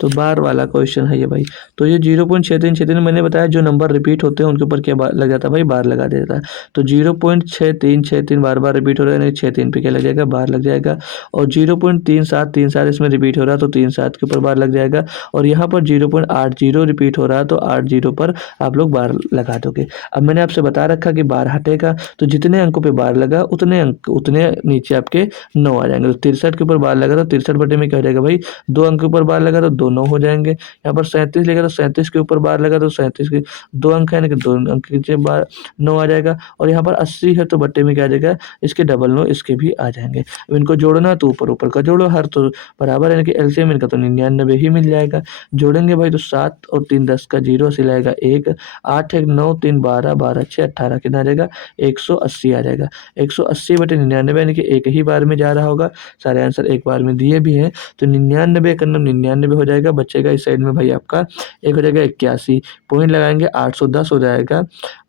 तो बार वाला क्वेश्चन है ये भाई। तो ये 0.6363 मैंने बताया जो नंबर रिपीट होते हैं उनके ऊपर क्या लग जाता है भाई, बार लगा देता है। तो 0.6363 बार बार रिपीट हो रहा है, नहीं 63 पे क्या लग जाएगा बार लग जाएगा। और 0.3737 इसमें रिपीट हो रहा है तो 37 के ऊपर बार लग जाएगा। और यहाँ पर 0.80 रिपीट हो रहा है तो 80 पर आप लोग बार लगा दोगे। अब मैंने आपसे बता रखा कि बार हटेगा तो जितने अंकों पे बार लगा उतने अंक उतने नीचे आपके 9 आ जाएंगे। तो 63 के ऊपर बार लगा तो 63 बटे में क्या हो जाएगा भाई, 2 अंक के ऊपर बार लगा तो 2 दो 9 हो जाएंगे। यहाँ पर 37 लिखा तो 37 के ऊपर बार लगा तो 37 के 2 अंक है, यानी कि 2 अंक के नीचे बार 9 आ जाएगा। और यहाँ पर 80 है तो बट्टे में क्या आ जाएगा, इसके डबल 9 इसके भी आ जाएंगे। अब इनको जोड़ना तो ऊपर ऊपर का जोड़ो, हर तो बराबर है, यानी कि एलसीएम इनका तो 99 ही मिल जाएगा। जोड़ेंगे भाई तो 7 और 3 10 का 0 से लाएगा 1, 8 1 9 3 12 12 6 18 कितना आ जाएगा 180 आ जाएगा। 180 बटे 99 यानी कि एक ही बार में जा रहा होगा। सारे आंसर एक बार में दिए भी हैं तो 99 का 99 हो जाएगा। बचेगा इस साइड में भाई आपका एक हो जाएगा 81, पॉइंट लगाएंगे 810 हो जाएगा।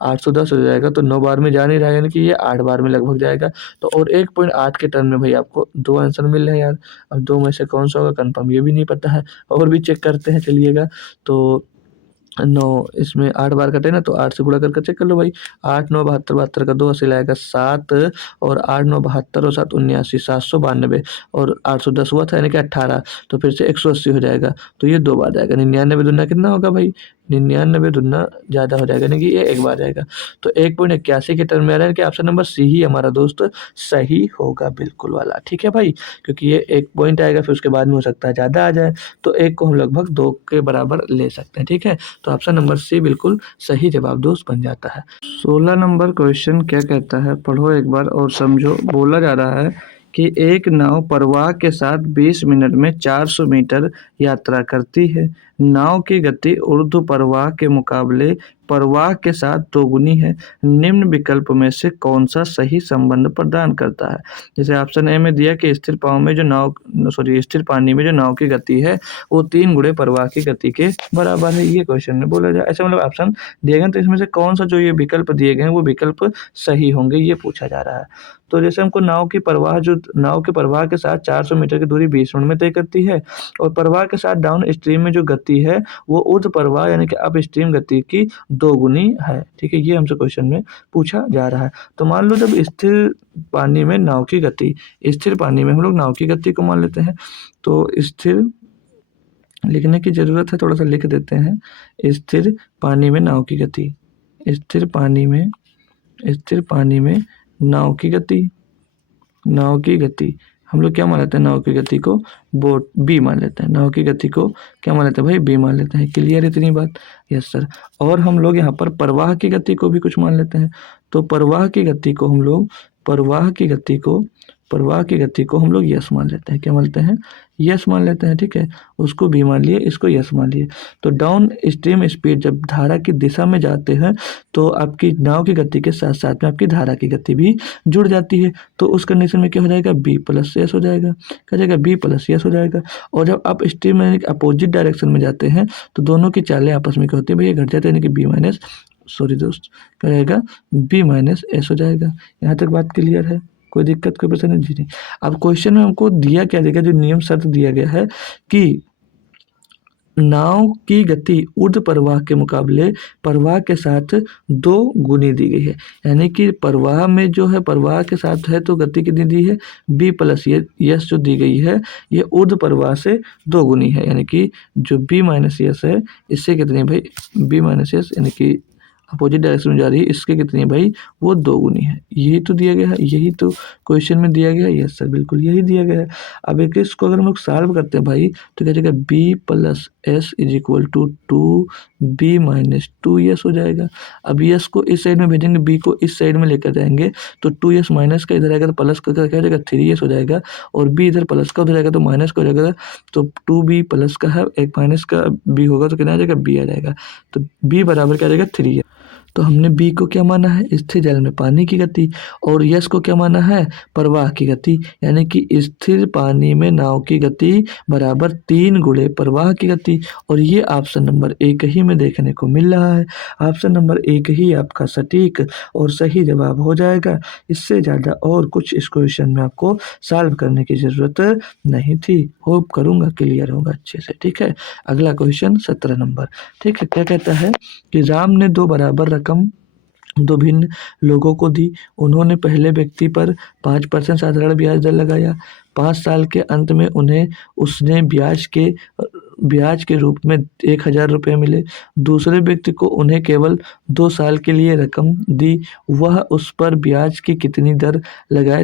810 हो जाएगा तो 9 बार में जा नहीं रहा है, यानी कि ये 8 बार में लगभग जाएगा। तो और 1.8 के टर्म में भाई आपको 2 आंसर मिल रहे हैं यार। अब 2 में से कौन सा होगा कंफर्म ये भी नहीं पता है, और भी चेक करते हैं चलिएगा। तो 9 इसमें 8 बार कटे ना तो 8 से गुणा करके चेक कर लो भाई। 8 9 72 72 का 2 से लाएगा 7 और 8 9 72 और 7 79 792 और 810 हुआ था यानी कि 18, तो फिर से 180 हो जाएगा। तो ये 2 बार जाएगा। 99 दुना कितना होगा भाई, 99 दुना ज़्यादा हो जाएगा, यानी कि ये एक बार जाएगा। तो 1.81 के टर्म में आ रहा है कि ऑप्शन नंबर सी ही हमारा दोस्त सही होगा बिल्कुल वाला। ठीक है भाई, क्योंकि ये 1 पॉइंट आएगा फिर उसके बाद में हो सकता है ज़्यादा आ जाए, तो 1 को हम लगभग 2 के बराबर ले सकते हैं। ठीक है, तो ऑप्शन नंबर सी बिल्कुल सही जवाब दोस्त बन जाता है। 16 नंबर क्वेश्चन क्या कहता है, पढ़ो एक बार और समझो। बोला जा रहा है कि एक नाव प्रवाह के साथ 20 मिनट में 400 मीटर यात्रा करती है। नाव की गति ऊर्ध्व प्रवाह के मुकाबले प्रवाह के साथ दोगुनी है। निम्न विकल्प में से कौन सा सही संबंध प्रदान करता है। जैसे ऑप्शन ए में दिया कि स्थिर पाव में जो नाव स्थिर पानी में जो नाव की गति है वो 3 गुणे प्रवाह की गति के बराबर है। ये क्वेश्चन में बोला जाए, ऐसे मतलब ऑप्शन दिए गए तो इसमें से कौन सा जो ये विकल्प दिए गए हैं वो विकल्प सही होंगे, ये पूछा जा रहा है। तो जैसे हमको नाव के प्रवाह के साथ 400 मीटर की दूरी 20 मिनट में तय करती है, और प्रवाह के साथ डाउन स्ट्रीम में जो गति है वो ऊर्ध्व प्रवाह यानी कि अप स्ट्रीम गति की दोगुनी है। ठीक है, ये हमसे क्वेश्चन में पूछा जा रहा है। तो मान लो जब स्थिर पानी में नाव की गति, स्थिर पानी में हम लोग नाव की गति को मान लेते हैं, तो स्थिर लिखने की जरूरत है, थोड़ा सा लिख देते हैं। स्थिर पानी में नाव की गति, स्थिर पानी में नाव की गति हम लोग क्या मान लेते हैं, नाव की गति को बोट बी मान लेते हैं। नाव की गति को क्या मान लेते हैं भाई, बी मान लेते हैं। क्लियर इतनी बात? Yes sir. और हम लोग यहाँ पर प्रवाह की गति को भी कुछ मान लेते हैं। तो प्रवाह की गति को हम लोग हम लोग यस मान लेते हैं। क्या मानते हैं, यस मान लेते हैं। ठीक है, उसको बी मान लिए, इसको यस मान लिए। तो डाउन स्ट्रीम स्पीड जब धारा की दिशा में जाते हैं तो आपकी नाव की गति के साथ साथ में आपकी धारा की गति भी जुड़ जाती है। तो उस कंडीशन में क्या हो जाएगा, बी प्लस यस हो जाएगा। क्या जाएगा, बी प्लस यस हो जाएगा। और जब आप स्ट्रीम यानी कि अपोजिट डायरेक्शन में जाते हैं तो दोनों की चालें आपस में क्या होती है भैया, घट जाते हैं, यानी कि बी माइनस क्या रहेगा, बी माइनस एस हो जाएगा। यहाँ तक बात क्लियर है, कोई दिक्कत कोई परेशानी जी नहीं। अब क्वेश्चन में हमको दिया क्या देगा, जो नियम शर्त दिया गया है कि नाव की गति ऊर्ध्व प्रवाह के मुकाबले प्रवाह के साथ 2 गुनी दी गई है। यानी कि प्रवाह में जो है प्रवाह के साथ है तो गति कितनी दी है, बी प्लस यस जो दी गई है ये ऊर्ध्व प्रवाह से 2 गुनी है। यानी कि जो बी माइनस यस है इससे कितनी भाई, बी माइनस यस यानी कि अपोजिट डायरेक्शन में जा रही है, इसके कितनी है भाई, वो 2 गुनी है। यही तो दिया गया है, यही तो क्वेश्चन में दिया गया है। यस सर, बिल्कुल यही दिया गया है। अब एक इसको अगर हम लोग सॉल्व करते हैं भाई तो क्या जाएगा, B plus S is equal to 2b minus 2s हो जाएगा। अब यस को इस साइड में भेजेंगे, बी को इस साइड में लेकर जाएंगे तो 2s माइनस का इधर आएगा तो प्लस का क्या हो जाएगा, 3s हो जाएगा। और बी इधर प्लस का उधर आएगा तो माइनस का हो जाएगा। तो 2b प्लस का है, एक माइनस का बी होगा तो कितना आ जाएगा, बी आ जाएगा। तो बी बराबर क्या आ जाएगा, 3 है। तो हमने बी को क्या माना है, स्थिर जल में पानी की गति, और यस को क्या माना है, प्रवाह की गति। यानी कि स्थिर पानी में नाव की गति बराबर 3 गुणे प्रवाह की गति। और ये ऑप्शन नंबर 1 ही में देखने को मिल रहा है। ऑप्शन नंबर 1 ही आपका सटीक और सही जवाब हो जाएगा। इससे ज़्यादा और कुछ इस क्वेश्चन में आपको सॉल्व करने की ज़रूरत नहीं थी। होप करूँगा क्लियर होगा अच्छे से। ठीक है, अगला क्वेश्चन 17 नंबर। ठीक है, क्या कहता है कि राम ने 2 बराबर रकम 2 भिन्न लोगों को दी। उन्होंने पहले व्यक्ति पर 5% साधारण ब्याज दर लगाया। 5 साल के अंत में उन्हें उसने ब्याज के रूप में 1000 रुपये मिले। दूसरे व्यक्ति को उन्हें केवल 2 साल के लिए रकम दी। वह उस पर ब्याज की कितनी दर लगाए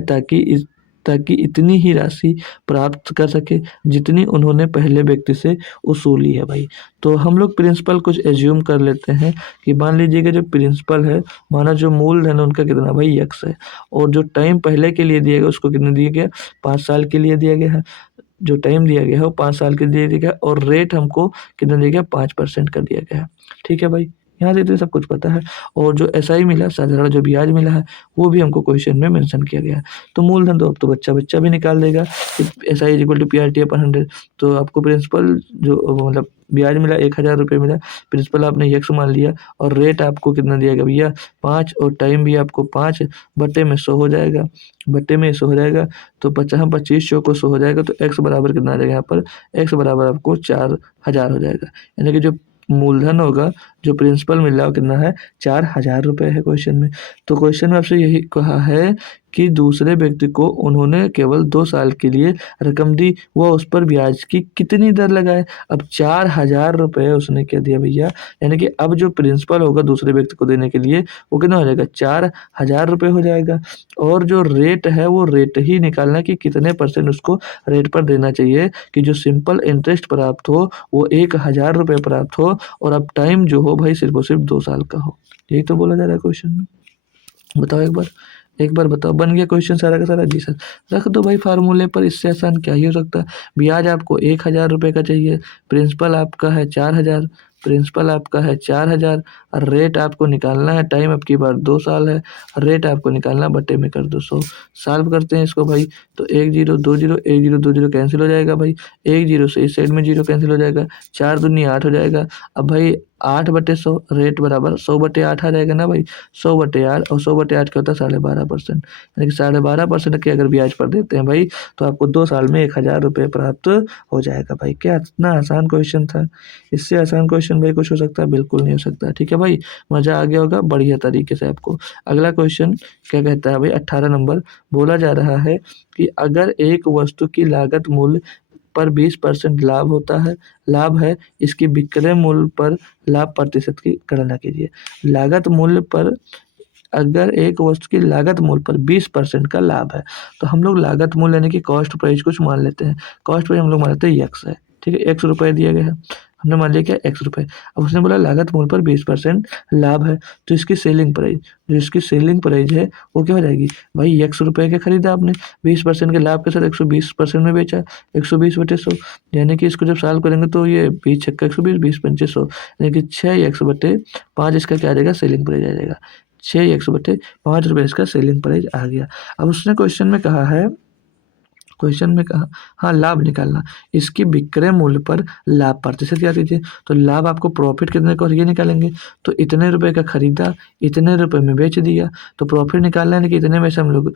ताकि इतनी ही राशि प्राप्त कर सके जितनी उन्होंने पहले व्यक्ति से वसूली है भाई। तो हम लोग प्रिंसिपल कुछ एज्यूम कर लेते हैं कि मान लीजिए कि जो प्रिंसिपल है, माना जो मूलधन है उनका कितना भाई x है, और जो टाइम पहले के लिए दिया गया उसको कितना दिया गया, 5 साल के लिए दिया गया है। जो टाइम दिया गया है वो 5 साल के लिए दिया गया है, और रेट हमको कितना दिया गया, 5% का दिया गया है। ठीक है भाई, यहाँ से तो सब कुछ पता है। और जो SI मिला, साधारण जो ब्याज मिला है, वो भी हमको क्वेश्चन में मेंशन किया गया है। तो मूलधन तो अब तो बच्चा बच्चा भी निकाल देगा कि SI इक्वल टू PRT अपन 100। तो आपको प्रिंसिपल जो मतलब ब्याज मिला 1,000 रुपये मिला, प्रिंसिपल आपने x मान लिया, और रेट आपको कितना दिया गया भैया 5, और टाइम भी आपको 5/100 हो जाएगा, बट्टे में 100 हो जाएगा। तो 25 चौको 100 हो जाएगा, तो x बराबर कितना आ जाएगा, यहाँ पर x बराबर आपको 4,000 हो जाएगा। यानी कि जो मूलधन होगा, जो प्रिंसिपल मिल रहा है वो कितना है, 4,000 रुपये है क्वेश्चन में। तो क्वेश्चन में आपसे यही कहा है कि दूसरे व्यक्ति को उन्होंने केवल 2 साल के लिए रकम दी, वह उस पर ब्याज की कितनी दर लगाए। अब 4,000 रुपये उसने क्या दिया भैया, यानी कि अब जो प्रिंसिपल होगा दूसरे व्यक्ति को देने के लिए वो कितना हो जाएगा, 4,000 रुपये हो जाएगा। और जो रेट है वो रेट ही निकालना कि कितने % उसको रेट पर देना चाहिए कि जो सिंपल इंटरेस्ट प्राप्त हो वो 1,000 रुपये प्राप्त हो, और अब टाइम जो हो भाई सिर्फ और सिर्फ 2 साल का हो। यही तो बोला जा रहा है क्वेश्चन में। बताओ एक बार बताओ, बन गया क्वेश्चन सारा का सारा? जी सर। रख दो भाई फार्मूले पर, इससे आसान क्या ही हो सकता है। ब्याज आपको 1,000 रुपये का चाहिए, प्रिंसिपल आपका है 4,000, प्रिंसिपल आपका है 4,000, और रेट आपको निकालना है, टाइम आपकी बार 2 साल है, रेट आपको निकालना, बटे में कर दो 100। सॉल्व करते हैं इसको भाई। तो 1 0 2 0, 1 0 2 0 कैंसिल हो जाएगा भाई, 1 0 से इस साइड में 0 कैंसिल हो जाएगा, 4 दूनी 8 हो जाएगा। अब भाई 8/100 रेट बराबर 100/8 आ जाएगा ना भाई, 100/8, और 100/8 क्या होता है, 12.5%। यानी कि 12.5% के अगर ब्याज पर देते हैं भाई, तो आपको 2 साल में 1,000 रुपये प्राप्त हो जाएगा भाई। क्या इतना आसान क्वेश्चन था? इससे आसान क्वेश्चन भाई कुछ हो सकता है? बिल्कुल नहीं हो सकता। ठीक है भाई, मज़ा आ गया होगा बढ़िया तरीके से आपको। अगला क्वेश्चन क्या कहता है भाई, 18 नंबर, बोला जा रहा है कि अगर एक वस्तु की लागत मूल्य पर 20% लाभ है, इसकी विक्रय मूल्य पर लाभ प्रतिशत की गणना कीजिए। लागत मूल्य पर, अगर एक वस्तु की लागत मूल्य पर 20% का लाभ है, तो हम लोग लागत मूल्य यानी कि कॉस्ट प्राइस कुछ मान लेते हैं। कॉस्ट प्राइस हम लोग मान लेते हैं x है, ठीक है, x रुपये दिया गया है, हमने मान लिया क्या, x रुपये। अब उसने बोला लागत मूल्य पर 20% लाभ है, तो इसकी सेलिंग प्राइस, जो इसकी सेलिंग प्राइस है वो क्या हो जाएगी भाई, x रुपये के खरीदा आपने, 20% के लाभ के साथ 120% में बेचा, 120/100। यानी कि इसको जब सॉल्व करेंगे तो ये 20 × 120, 20×5 यानी कि 6x/5 इसका क्या आ जाएगा, सेलिंग प्राइस आ जाएगा। 6x/5 इसका सेलिंग प्राइस आ गया। अब उसने क्वेश्चन में कहा हाँ लाभ निकालना, इसकी विक्रय मूल्य पर लाभ प्रतिशत क्या दीजिए। तो लाभ आपको प्रॉफिट कितने का, और ये निकालेंगे। तो इतने रुपए का खरीदा, इतने रुपए में बेच दिया, तो प्रॉफिट निकालना है कि इतने में से हम लोग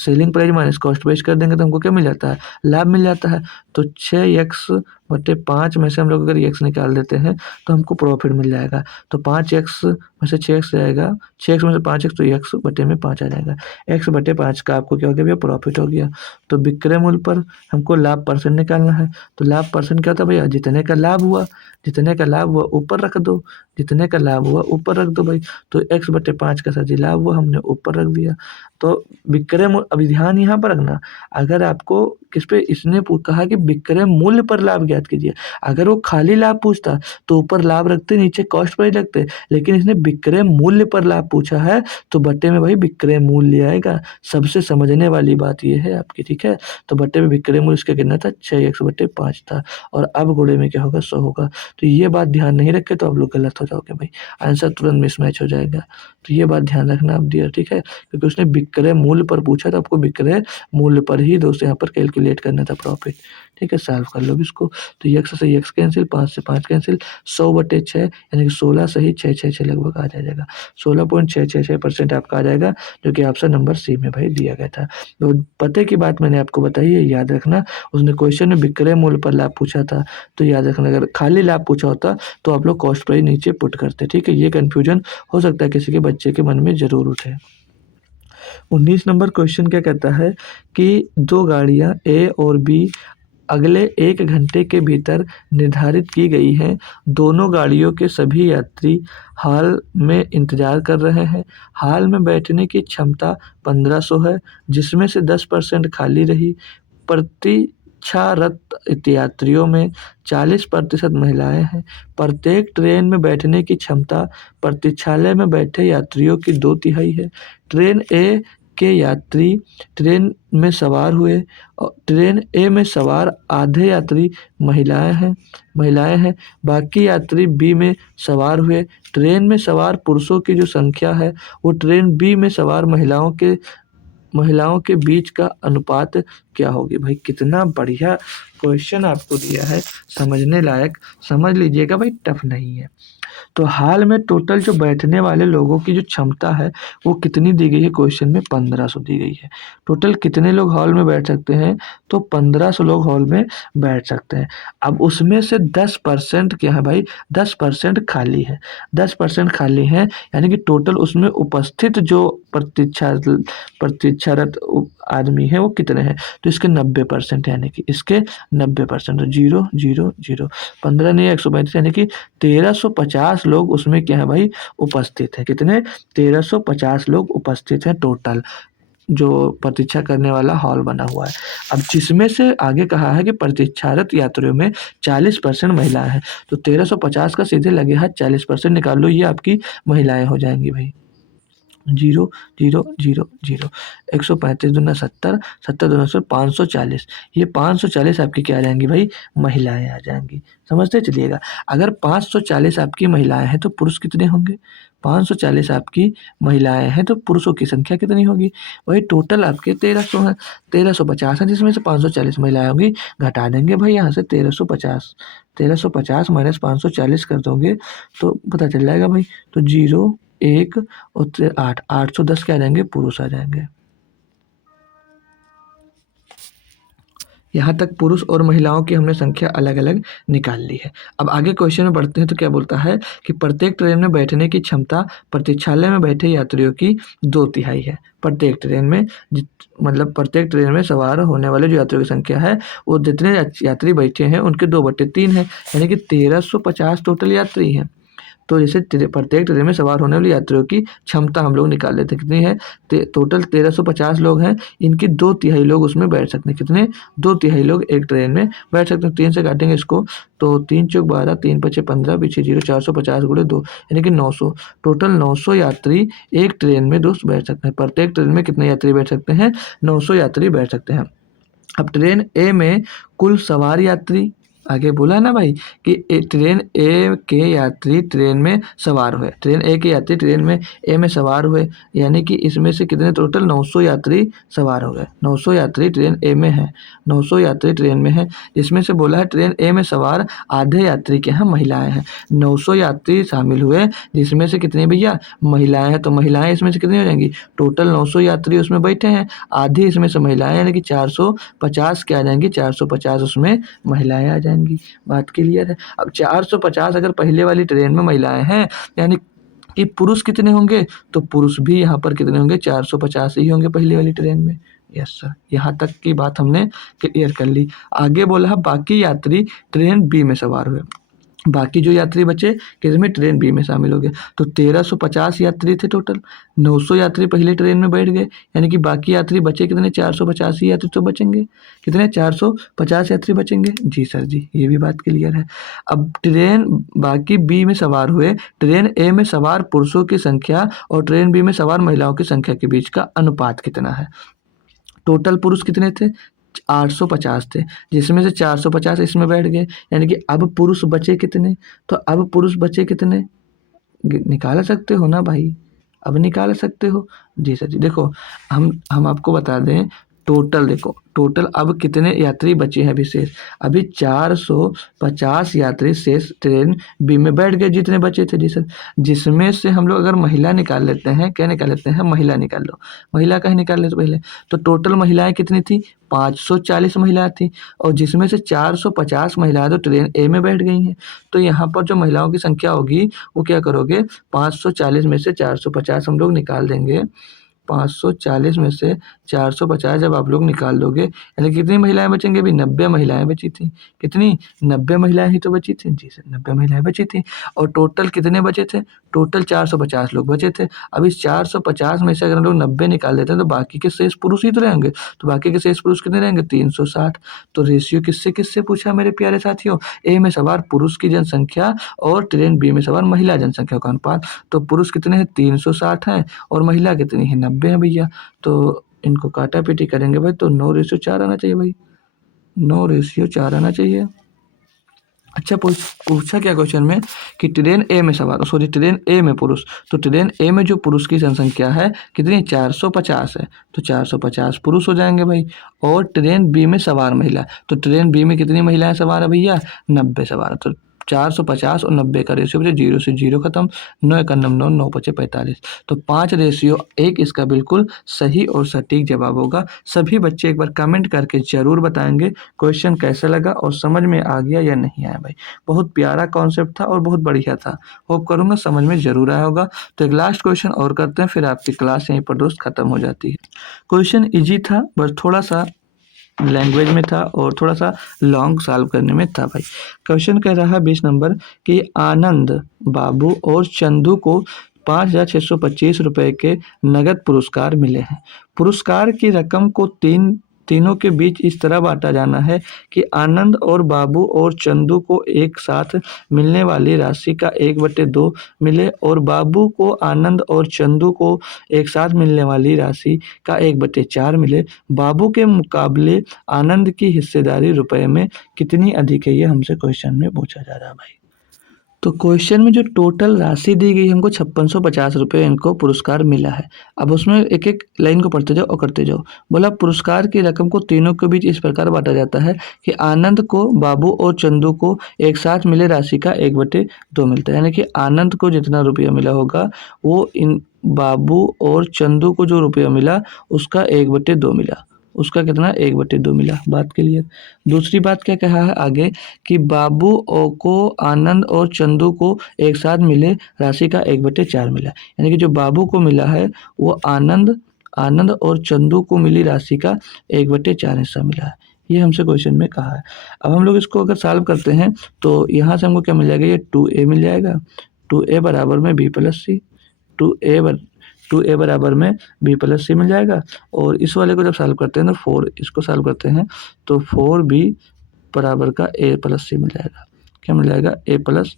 सेलिंग प्राइस माइनस कॉस्ट बेच कर देंगे तो हमको क्या मिल जाता है, लाभ मिल जाता है। तो 6x/5 में से हम लोग अगर x निकाल देते हैं तो हमको प्रॉफिट मिल जाएगा। तो 5x में से 6x जाएगा, 6x में से 5x, तो x/5 आ जाएगा। x/5 का आपको क्या हो गया भैया, प्रॉफिट हो गया। तो विक्रय मूल्य पर हमको लाभ परसेंट निकालना है। तो लाभ परसेंट क्या होता है भैया, जितने का लाभ हुआ, जितने का लाभ हुआ ऊपर रख दो, जितने का लाभ हुआ ऊपर रख दो भाई। तो x/5 का सर लाभ हुआ, हमने ऊपर रख दिया। तो विक्रय मूल्य, अभी ध्यान यहाँ पर रखना, अगर आपको किस पे इसने कहा कि विक्रय मूल्य पर लाभ ज्ञात कीजिए, अगर वो खाली लाभ पूछता तो ऊपर लाभ रखते, नीचे कॉस्ट प्राइस रखते, लेकिन इसने विक्रय मूल्य पर लाभ पूछा है तो बट्टे में भाई विक्रय मूल्य आएगा। सबसे समझने वाली बात ये है आपकी, ठीक है। तो बट्टे में विक्रय मूल्य इसका कितना था, 6x/5 था, और अब गुणे में क्या होगा, 100 होगा। तो ये बात ध्यान नहीं रखे तो आप लोग गलत हो जाओगे भाई, आंसर तुरंत मिसमैच हो जाएगा। तो ये बात ध्यान रखना आप डियर, ठीक है, क्योंकि उसने विक्रय मूल्य पर पूछा तो आपको विक्रय मूल्य पर ही दोस्तों यहाँ पर कैलकुलेट करना था प्रॉफिट। ठीक है, सॉल्व कर लो इसको। तो x से x कैंसिल, 5 से 5 कैंसिल, 100/6 यानी कि 16 सही 666 लगभग आ जाएगा। 16.666% आपका आ जाएगा, जो कि ऑप्शन नंबर सी में भाई दिया गया था। तो पते की बात मैंने आपको बताई है, याद रखना। उसने क्वेश्चन में विक्रय मूल्य पर लाभ पूछा था, तो याद रखना अगर खाली लाभ पूछा होता तो आप लोग कॉस्ट प्राइस नीचे पुट करते। ठीक है, ये कन्फ्यूजन हो सकता है किसी के बच्चे के मन में जरूर उठे। 19 नंबर क्वेश्चन क्या कहता है कि दो गाड़ियां ए और बी अगले 1 घंटे के भीतर निर्धारित की गई हैं। दोनों गाड़ियों के सभी यात्री हॉल में इंतजार कर रहे हैं। हॉल में बैठने की क्षमता 1500 है, जिसमें से 10% खाली रही। प्रतीक्षारत यात्रियों में 40% महिलाएं हैं। प्रत्येक ट्रेन में बैठने की क्षमता प्रतीक्षालय में बैठे यात्रियों की 2/3 है। ट्रेन ए के यात्री ट्रेन में सवार हुए और ट्रेन ए में सवार आधे यात्री महिलाएं हैं। बाकी यात्री बी में सवार हुए। ट्रेन में सवार पुरुषों की जो संख्या है वो ट्रेन बी में सवार महिलाओं के बीच का अनुपात क्या होगी। भाई कितना बढ़िया क्वेश्चन आपको दिया है, समझने लायक। समझ लीजिएगा भाई, टफ नहीं है। तो हाल में टोटल जो बैठने वाले लोगों की जो क्षमता है वो कितनी दी गई है, क्वेश्चन में 1500 दी गई है। टोटल कितने लोग हॉल में बैठ सकते हैं, तो 1500 लोग हॉल में बैठ सकते हैं। अब उसमें से 10% क्या है भाई, 10% खाली है। 10% खाली है, यानी कि टोटल उसमें उपस्थित जो प्रतीक्षारत आदमी है वो कितने हैं, तो इसके 90%, यानी कि इसके 90%। 0 0 0 15 नहीं 135, यानी कि 1350 लोग उसमें क्या है भाई, उपस्थित है। कितने, 1350 लोग उपस्थित हैं टोटल, जो प्रतीक्षा करने वाला हॉल बना हुआ है। अब जिसमें से आगे कहा है कि प्रतीक्षारत यात्रियों में 40% महिलाएं हैं, तो 1350 का सीधे लगे हाथ 40% निकाल लो, ये आपकी महिलाएं हो जाएंगी भाई। 0 0 0 0 135 दूना 70, 70 दूना 100, 540। ये 540 आपकी क्या आ जाएंगी भाई, महिलाएं आ जाएंगी। समझते चलिएगा। अगर 540 आपकी महिलाएं हैं तो पुरुष कितने होंगे, 540 आपकी महिलाएं हैं तो पुरुषों की संख्या कितनी होगी, वही टोटल आपके 1300 है। 1350 है, जिसमें से 540 महिलाएं होंगी। घटा देंगे भाई यहाँ से 1350, 1350 माइनस 540 कर दोगे तो पता चल जाएगा भाई। तो 0 1 और 8, 810 क्या आ जाएंगे, पुरुष आ जाएंगे। यहाँ तक पुरुष और महिलाओं की हमने संख्या अलग अलग निकाल ली है। अब आगे क्वेश्चन में बढ़ते हैं तो क्या बोलता है कि प्रत्येक ट्रेन में बैठने की क्षमता प्रतीक्षालय में बैठे यात्रियों की 2/3 है। प्रत्येक ट्रेन में मतलब प्रत्येक ट्रेन में सवार होने वाले जो यात्रियों की संख्या है वो जितने यात्री बैठे हैं उनके 2/3 है, यानी कि 1350 टोटल यात्री हैं। तो जैसे प्रत्येक ट्रेन में सवार होने वाले यात्रियों की क्षमता हम लोग निकाल लेते हैं, कितनी है, टोटल 1350 लोग हैं, इनकी 2/3 लोग उसमें बैठ सकते हैं। कितने, 2/3 लोग एक ट्रेन में बैठ सकते हैं। 3 से काटेंगे इसको तो 3 चौक 12, 3 पचे 15, पीछे 0, 450 गुणे 2, यानी कि 900। टोटल 900 यात्री एक ट्रेन में दोस्त बैठ सकते हैं। प्रत्येक ट्रेन में कितने यात्री बैठ सकते हैं, 900 यात्री बैठ सकते हैं। अब ट्रेन ए में कुल सवार यात्री, आगे बोला ना भाई कि ट्रेन ए के यात्री ट्रेन में सवार हुए, ट्रेन ए के यात्री ट्रेन में ए में सवार हुए, यानी कि इसमें से कितने, टोटल 900 यात्री सवार हो गए। 900 यात्री ट्रेन ए में है, 900 यात्री ट्रेन में है। इसमें से बोला है ट्रेन ए में सवार आधे यात्री के यहाँ महिलाएं हैं। 900 यात्री शामिल हुए, जिसमें से कितनी भैया, महिलाएं हैं। तो महिलाएं इसमें से कितनी हो जाएंगी, टोटल 900 यात्री उसमें बैठे हैं, आधी इसमें से महिलाएं, यानी कि 450 क्या आ जाएंगी, 450 उसमें महिलाएं आ जाएंगी। बात क्लियर है। अब 450 अगर पहले वाली ट्रेन में महिलाएं हैं, यानी कि पुरुष कितने होंगे, तो पुरुष भी यहाँ पर कितने होंगे, 450 ही होंगे पहले वाली ट्रेन में। यस सर, यहाँ तक की बात हमने क्लियर कर ली। आगे बोला बाकी यात्री ट्रेन बी में सवार हुए। बाकी जो यात्री बचे किसमें, ट्रेन बी में शामिल हो गए। तो 1350 यात्री थे टोटल, 900 यात्री पहले ट्रेन में बैठ गए, यानी कि बाकी यात्री बचे कितने, 450 ही यात्री तो बचेंगे। कितने, 450 यात्री बचेंगे। जी सर जी, ये भी बात क्लियर है। अब ट्रेन बाकी बी में सवार हुए, ट्रेन ए में सवार पुरुषों की संख्या और ट्रेन बी में सवार महिलाओं की संख्या के बीच का अनुपात कितना है। टोटल पुरुष कितने थे, 850 थे, जिसमें से 450 इसमें बैठ गए, यानी कि अब पुरुष बचे कितने, तो अब पुरुष बचे कितने, निकाल सकते हो ना भाई, अब निकाल सकते हो। जी सर जी, देखो हम आपको बता दें, टोटल देखो, टोटल अब कितने यात्री बचे हैं अभी शेष, अभी 450 यात्री शेष ट्रेन बी में बैठ गए जितने बचे थे। जी सर, जिसमें से हम लोग अगर महिला निकाल लेते हैं, क्या निकाल लेते हैं, महिला निकाल लो, महिला का ही निकाल लेते पहले। तो टोटल महिलाएं कितनी थी, 540 महिलाएं थी, और जिसमें से 450 महिलाएं तो ट्रेन ए में बैठ गई हैं। तो यहाँ पर जो महिलाओं की संख्या होगी वो क्या करोगे, 540 में से 450 हम लोग निकाल देंगे, 540 में से 450 जब आप लोग निकाल दोगे, यानी कितनी महिलाएं बचेंगे अभी? 90 महिलाएं बची थी। कितनी? 90 महिलाएं ही तो बची थी जी सर, 90 महिलाएं बची थी। और टोटल कितने बचे थे? टोटल 450 लोग बचे थे। अब इस 450 में से अगर हम लोग 90 निकाल देते हैं तो बाकी के शेष पुरुष ही तो रहेंगे। तो बाकी के शेष पुरुष कितने रहेंगे? 360। तो रेशियो किससे किससे पूछा मेरे प्यारे साथियों? ए में सवार पुरुष की जनसंख्या और ट्रेन बी में सवार महिला जनसंख्या का अनुपात। तो पुरुष कितने हैं? 360 हैं और महिला कितनी है? 90 है भैया। तो इनको काटा पीटी करेंगे भाई तो 9:4 आना चाहिए भाई, 9:4 आना चाहिए। अच्छा पूछा क्या क्वेश्चन में कि ट्रेन ए में सवार, सॉरी ट्रेन ए में पुरुष, तो ट्रेन ए में जो पुरुष की जनसंख्या है कितनी? 450 है। तो 450 पुरुष हो जाएंगे भाई। और ट्रेन बी में सवार महिला, तो ट्रेन बी में कितनी महिलाएं सवार है भैया? 90 सवार है। तो 450 और 90 का रेशियो बचे 0 से 0 खत्म, 9 1 9 9 9 बचे 45। तो 5:1 इसका बिल्कुल सही और सटीक जवाब होगा। सभी बच्चे एक बार कमेंट करके जरूर बताएंगे क्वेश्चन कैसा लगा और समझ में आ गया या नहीं आया भाई। बहुत प्यारा कॉन्सेप्ट था और बहुत बढ़िया था। होप करूंगा समझ में जरूर आया होगा। तो एक लास्ट क्वेश्चन और करते हैं, फिर आपकी क्लास यहीं पर दोस्त खत्म हो जाती है। क्वेश्चन इजी था, बस थोड़ा सा लैंग्वेज में था और थोड़ा सा लॉन्ग सॉल्व करने में था भाई। क्वेश्चन कह रहा है 20 नंबर कि आनंद, बाबू और चंदू को 5,625 रुपए के नगद पुरस्कार मिले हैं। पुरस्कार की रकम को तीनों के बीच इस तरह बांटा जाना है कि आनंद और बाबू और चंदू को एक साथ मिलने वाली राशि का 1/2 मिले और बाबू को आनंद और चंदू को एक साथ मिलने वाली राशि का 1/4 मिले। बाबू के मुकाबले आनंद की हिस्सेदारी रुपए में कितनी अधिक है, ये हमसे क्वेश्चन में पूछा जा रहा है भाई। तो क्वेश्चन में जो टोटल राशि दी गई हमको 5650 रुपये इनको पुरस्कार मिला है। अब उसमें एक एक लाइन को पढ़ते जाओ और करते जाओ। बोला पुरस्कार की रकम को तीनों के बीच इस प्रकार बांटा जाता है कि आनंद को, बाबू और चंदू को एक साथ मिले राशि का 1/2 मिलता है। यानी कि आनंद को जितना रुपया मिला होगा वो इन बाबू और चंदू को जो रुपया मिला उसका 1/2 मिला, उसका कितना? 1/2 मिला। बात क्लियर। दूसरी बात क्या कहा है आगे कि बाबू को आनंद और चंदू को एक साथ मिले राशि का 1/4 मिला। यानी कि जो बाबू को मिला है वो आनंद और चंदू को मिली राशि का 1/4 हिस्सा मिला है। ये हमसे क्वेश्चन में कहा है। अब हम लोग इसको अगर सॉल्व करते हैं तो यहाँ से हमको क्या मिल जाएगा? ये 2a मिल जाएगा। 2a बराबर में b प्लस सी, 2a बराबर में b प्लस सी मिल जाएगा। और इस वाले को जब सॉल्व करते हैं तो 4, इसको सॉल्व करते हैं तो 4b बराबर का a प्लस सी मिल जाएगा। क्या मिल जाएगा? a प्लस,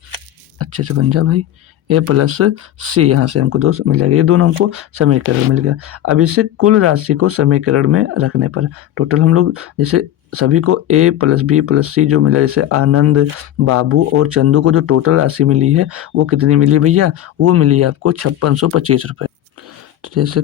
अच्छे से बन जा भाई, a प्लस सी यहाँ से हमको 2 मिल जाएगा। ये दोनों हमको समीकरण मिल गया। अब इसे कुल राशि को समीकरण में रखने पर टोटल हम लोग जैसे सभी को a प्लस b प्लस सी जो मिला, जैसे आनंद, बाबू और चंदू को जो टोटल राशि मिली है वो कितनी मिली भैया? वो मिली आपको 5625 रुपये। तो जैसे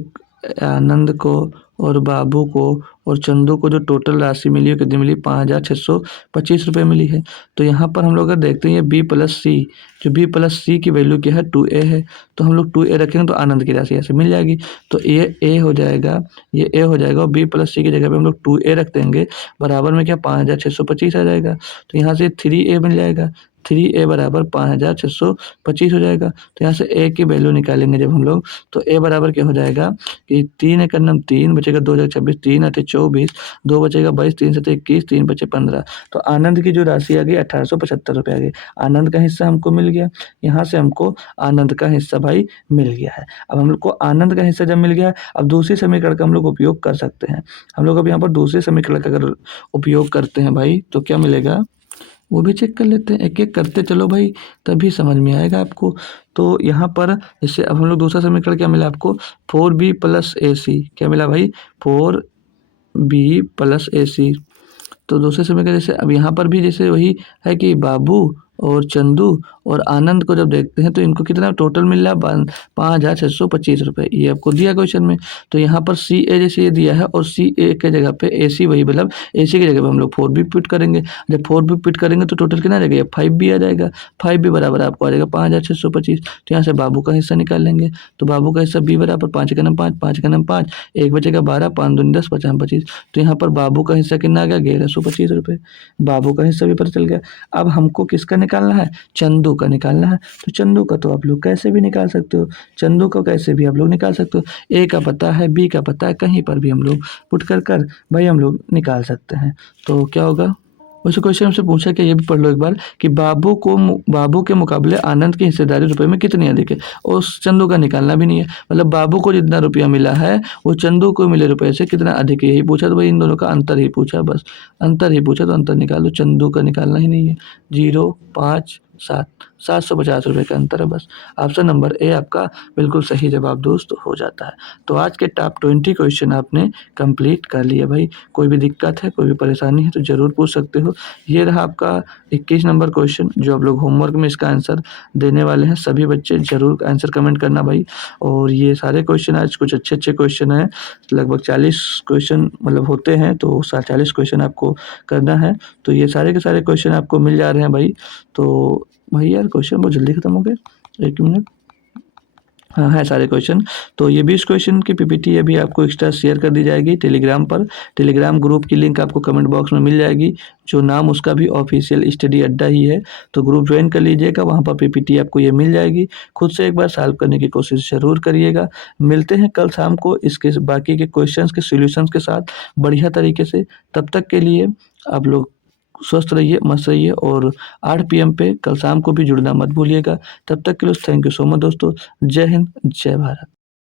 आनंद को और बाबू को और चंदू को जो टोटल राशि मिली है कितनी मिली? 5,625 रुपये मिली है। तो यहाँ पर हम लोग अगर देखते हैं ये b प्लस सी, जो b प्लस सी की वैल्यू क्या है? 2a है। तो हम लोग 2a रखेंगे तो आनंद की राशि ऐसे मिल जाएगी। तो ये a हो जाएगा, ये a हो जाएगा और b प्लस सी की जगह पे हम लोग 2a रख देंगे, बराबर में क्या? 5,625 आ जाएगा। तो यहाँ से 3a मिल जाएगा, 3a बराबर 5,625 हो जाएगा। तो यहाँ से a की वैल्यू निकालेंगे जब हम लोग तो a बराबर क्या हो जाएगा कि 3 एक 3 बचेगा, 2 26, 3 8 24, 2 बचेगा 22, 3 7 21, 3 बचे 15। तो आनंद की जो राशि आ गई 1875 रुपये आ गई। आनंद का हिस्सा हमको मिल गया। यहाँ से हमको आनंद का हिस्सा भाई मिल गया है। अब हम लोग को आनंद का हिस्सा जब मिल गया, अब दूसरी समीकरण का हम लोग उपयोग कर सकते हैं। हम लोग अब यहाँ पर दूसरे समीकरण का अगर उपयोग करते हैं भाई तो क्या मिलेगा वो भी चेक कर लेते हैं। एक एक करते चलो भाई, तभी समझ में आएगा आपको। तो यहाँ पर जैसे अब हम लोग दूसरा समीकरण क्या मिला आपको? 4b plus AC। क्या मिला भाई? 4b plus AC। तो दूसरे समीकरण जैसे अब यहाँ पर भी जैसे वही है कि बाबू और चंदू और आनंद को जब देखते हैं तो इनको कितना टोटल मिल रहा है? 5,625 रुपये। ये आपको दिया क्वेश्चन में। तो यहाँ पर CA जैसे ये दिया है और CA के जगह पे AC वही, मतलब AC की जगह पे हम लोग 4B पुट करेंगे। जब 4B पुट करेंगे तो टोटल कितना आ जाएगा? 5B आ जाएगा। 5B बराबर आपको आ जाएगा 5,625। तो यहाँ से बाबू का हिस्सा निकाल लेंगे। तो बाबू का हिस्सा B बराबर 5 का 5, 5 का 5, 1 बचेगा 12, 5 दूनी 10, 5 25। तो यहाँ पर बाबू का हिस्सा कितना आ गया? 1,125 रुपये। बाबू का हिस्सा भी पता चल गया। अब हमको किसका निकालना है? चंदू का निकालना है। तो चंदू का तो आप लोग कैसे भी निकाल सकते हो, चंदू को कैसे भी आप लोग निकाल सकते हो। ए का पता है, बी का पता है, कहीं पर भी हम लोग पुट कर भाई हम लोग निकाल सकते हैं। तो क्या होगा, उस क्वेश्चन हमसे पूछा कि ये भी पढ़ लो एक बार कि बाबू के मुकाबले आनंद की हिस्सेदारी रुपए में कितनी अधिक है। और उस चंदू का निकालना भी नहीं है, मतलब बाबू को जितना रुपया मिला है वो चंदू को मिले रुपए से कितना अधिक है, यही पूछा। तो भाई इन दोनों का अंतर ही पूछा, बस अंतर ही पूछा, तो अंतर निकालो। चंदू का निकालना ही नहीं है। 0, 5, 7, 750 रुपये का अंतर है बस। ऑप्शन नंबर ए आपका बिल्कुल सही जवाब दोस्त हो जाता है। तो आज के टॉप 20 क्वेश्चन आपने कंप्लीट कर लिया भाई। कोई भी दिक्कत है, कोई भी परेशानी है तो ज़रूर पूछ सकते हो। ये रहा आपका 21 नंबर क्वेश्चन जो आप लोग होमवर्क में इसका आंसर देने वाले हैं। सभी बच्चे ज़रूर आंसर कमेंट करना भाई। और ये सारे क्वेश्चन आज कुछ अच्छे क्वेश्चन हैं, लगभग 40 क्वेश्चन मतलब होते हैं, तो 40 क्वेश्चन आपको करना है। तो ये सारे के सारे क्वेश्चन आपको मिल जा रहे हैं भाई। तो भाई यार क्वेश्चन बहुत जल्दी खत्म हो गए, 1 मिनट। हाँ है सारे क्वेश्चन। तो ये 20 क्वेश्चन की पीपीटी अभी आपको एक्स्ट्रा शेयर कर दी जाएगी टेलीग्राम पर। टेलीग्राम ग्रुप की लिंक आपको कमेंट बॉक्स में मिल जाएगी, जो नाम उसका भी ऑफिशियल स्टडी अड्डा ही है। तो ग्रुप ज्वाइन कर लीजिएगा, वहाँ पर पीपीटी आपको ये मिल जाएगी। खुद से एक बार सॉल्व करने की कोशिश ज़रूर करिएगा। मिलते हैं कल शाम को इसके बाकी के क्वेश्चंस के सॉल्यूशंस के साथ बढ़िया तरीके से। तब तक के लिए आप लोग स्वस्थ रहिए, मस्त रहिए, और 8 PM पे कल शाम को भी जुड़ना मत भूलिएगा। तब तक के लिए थैंक यू सो मच दोस्तों। जय हिंद, जय भारत।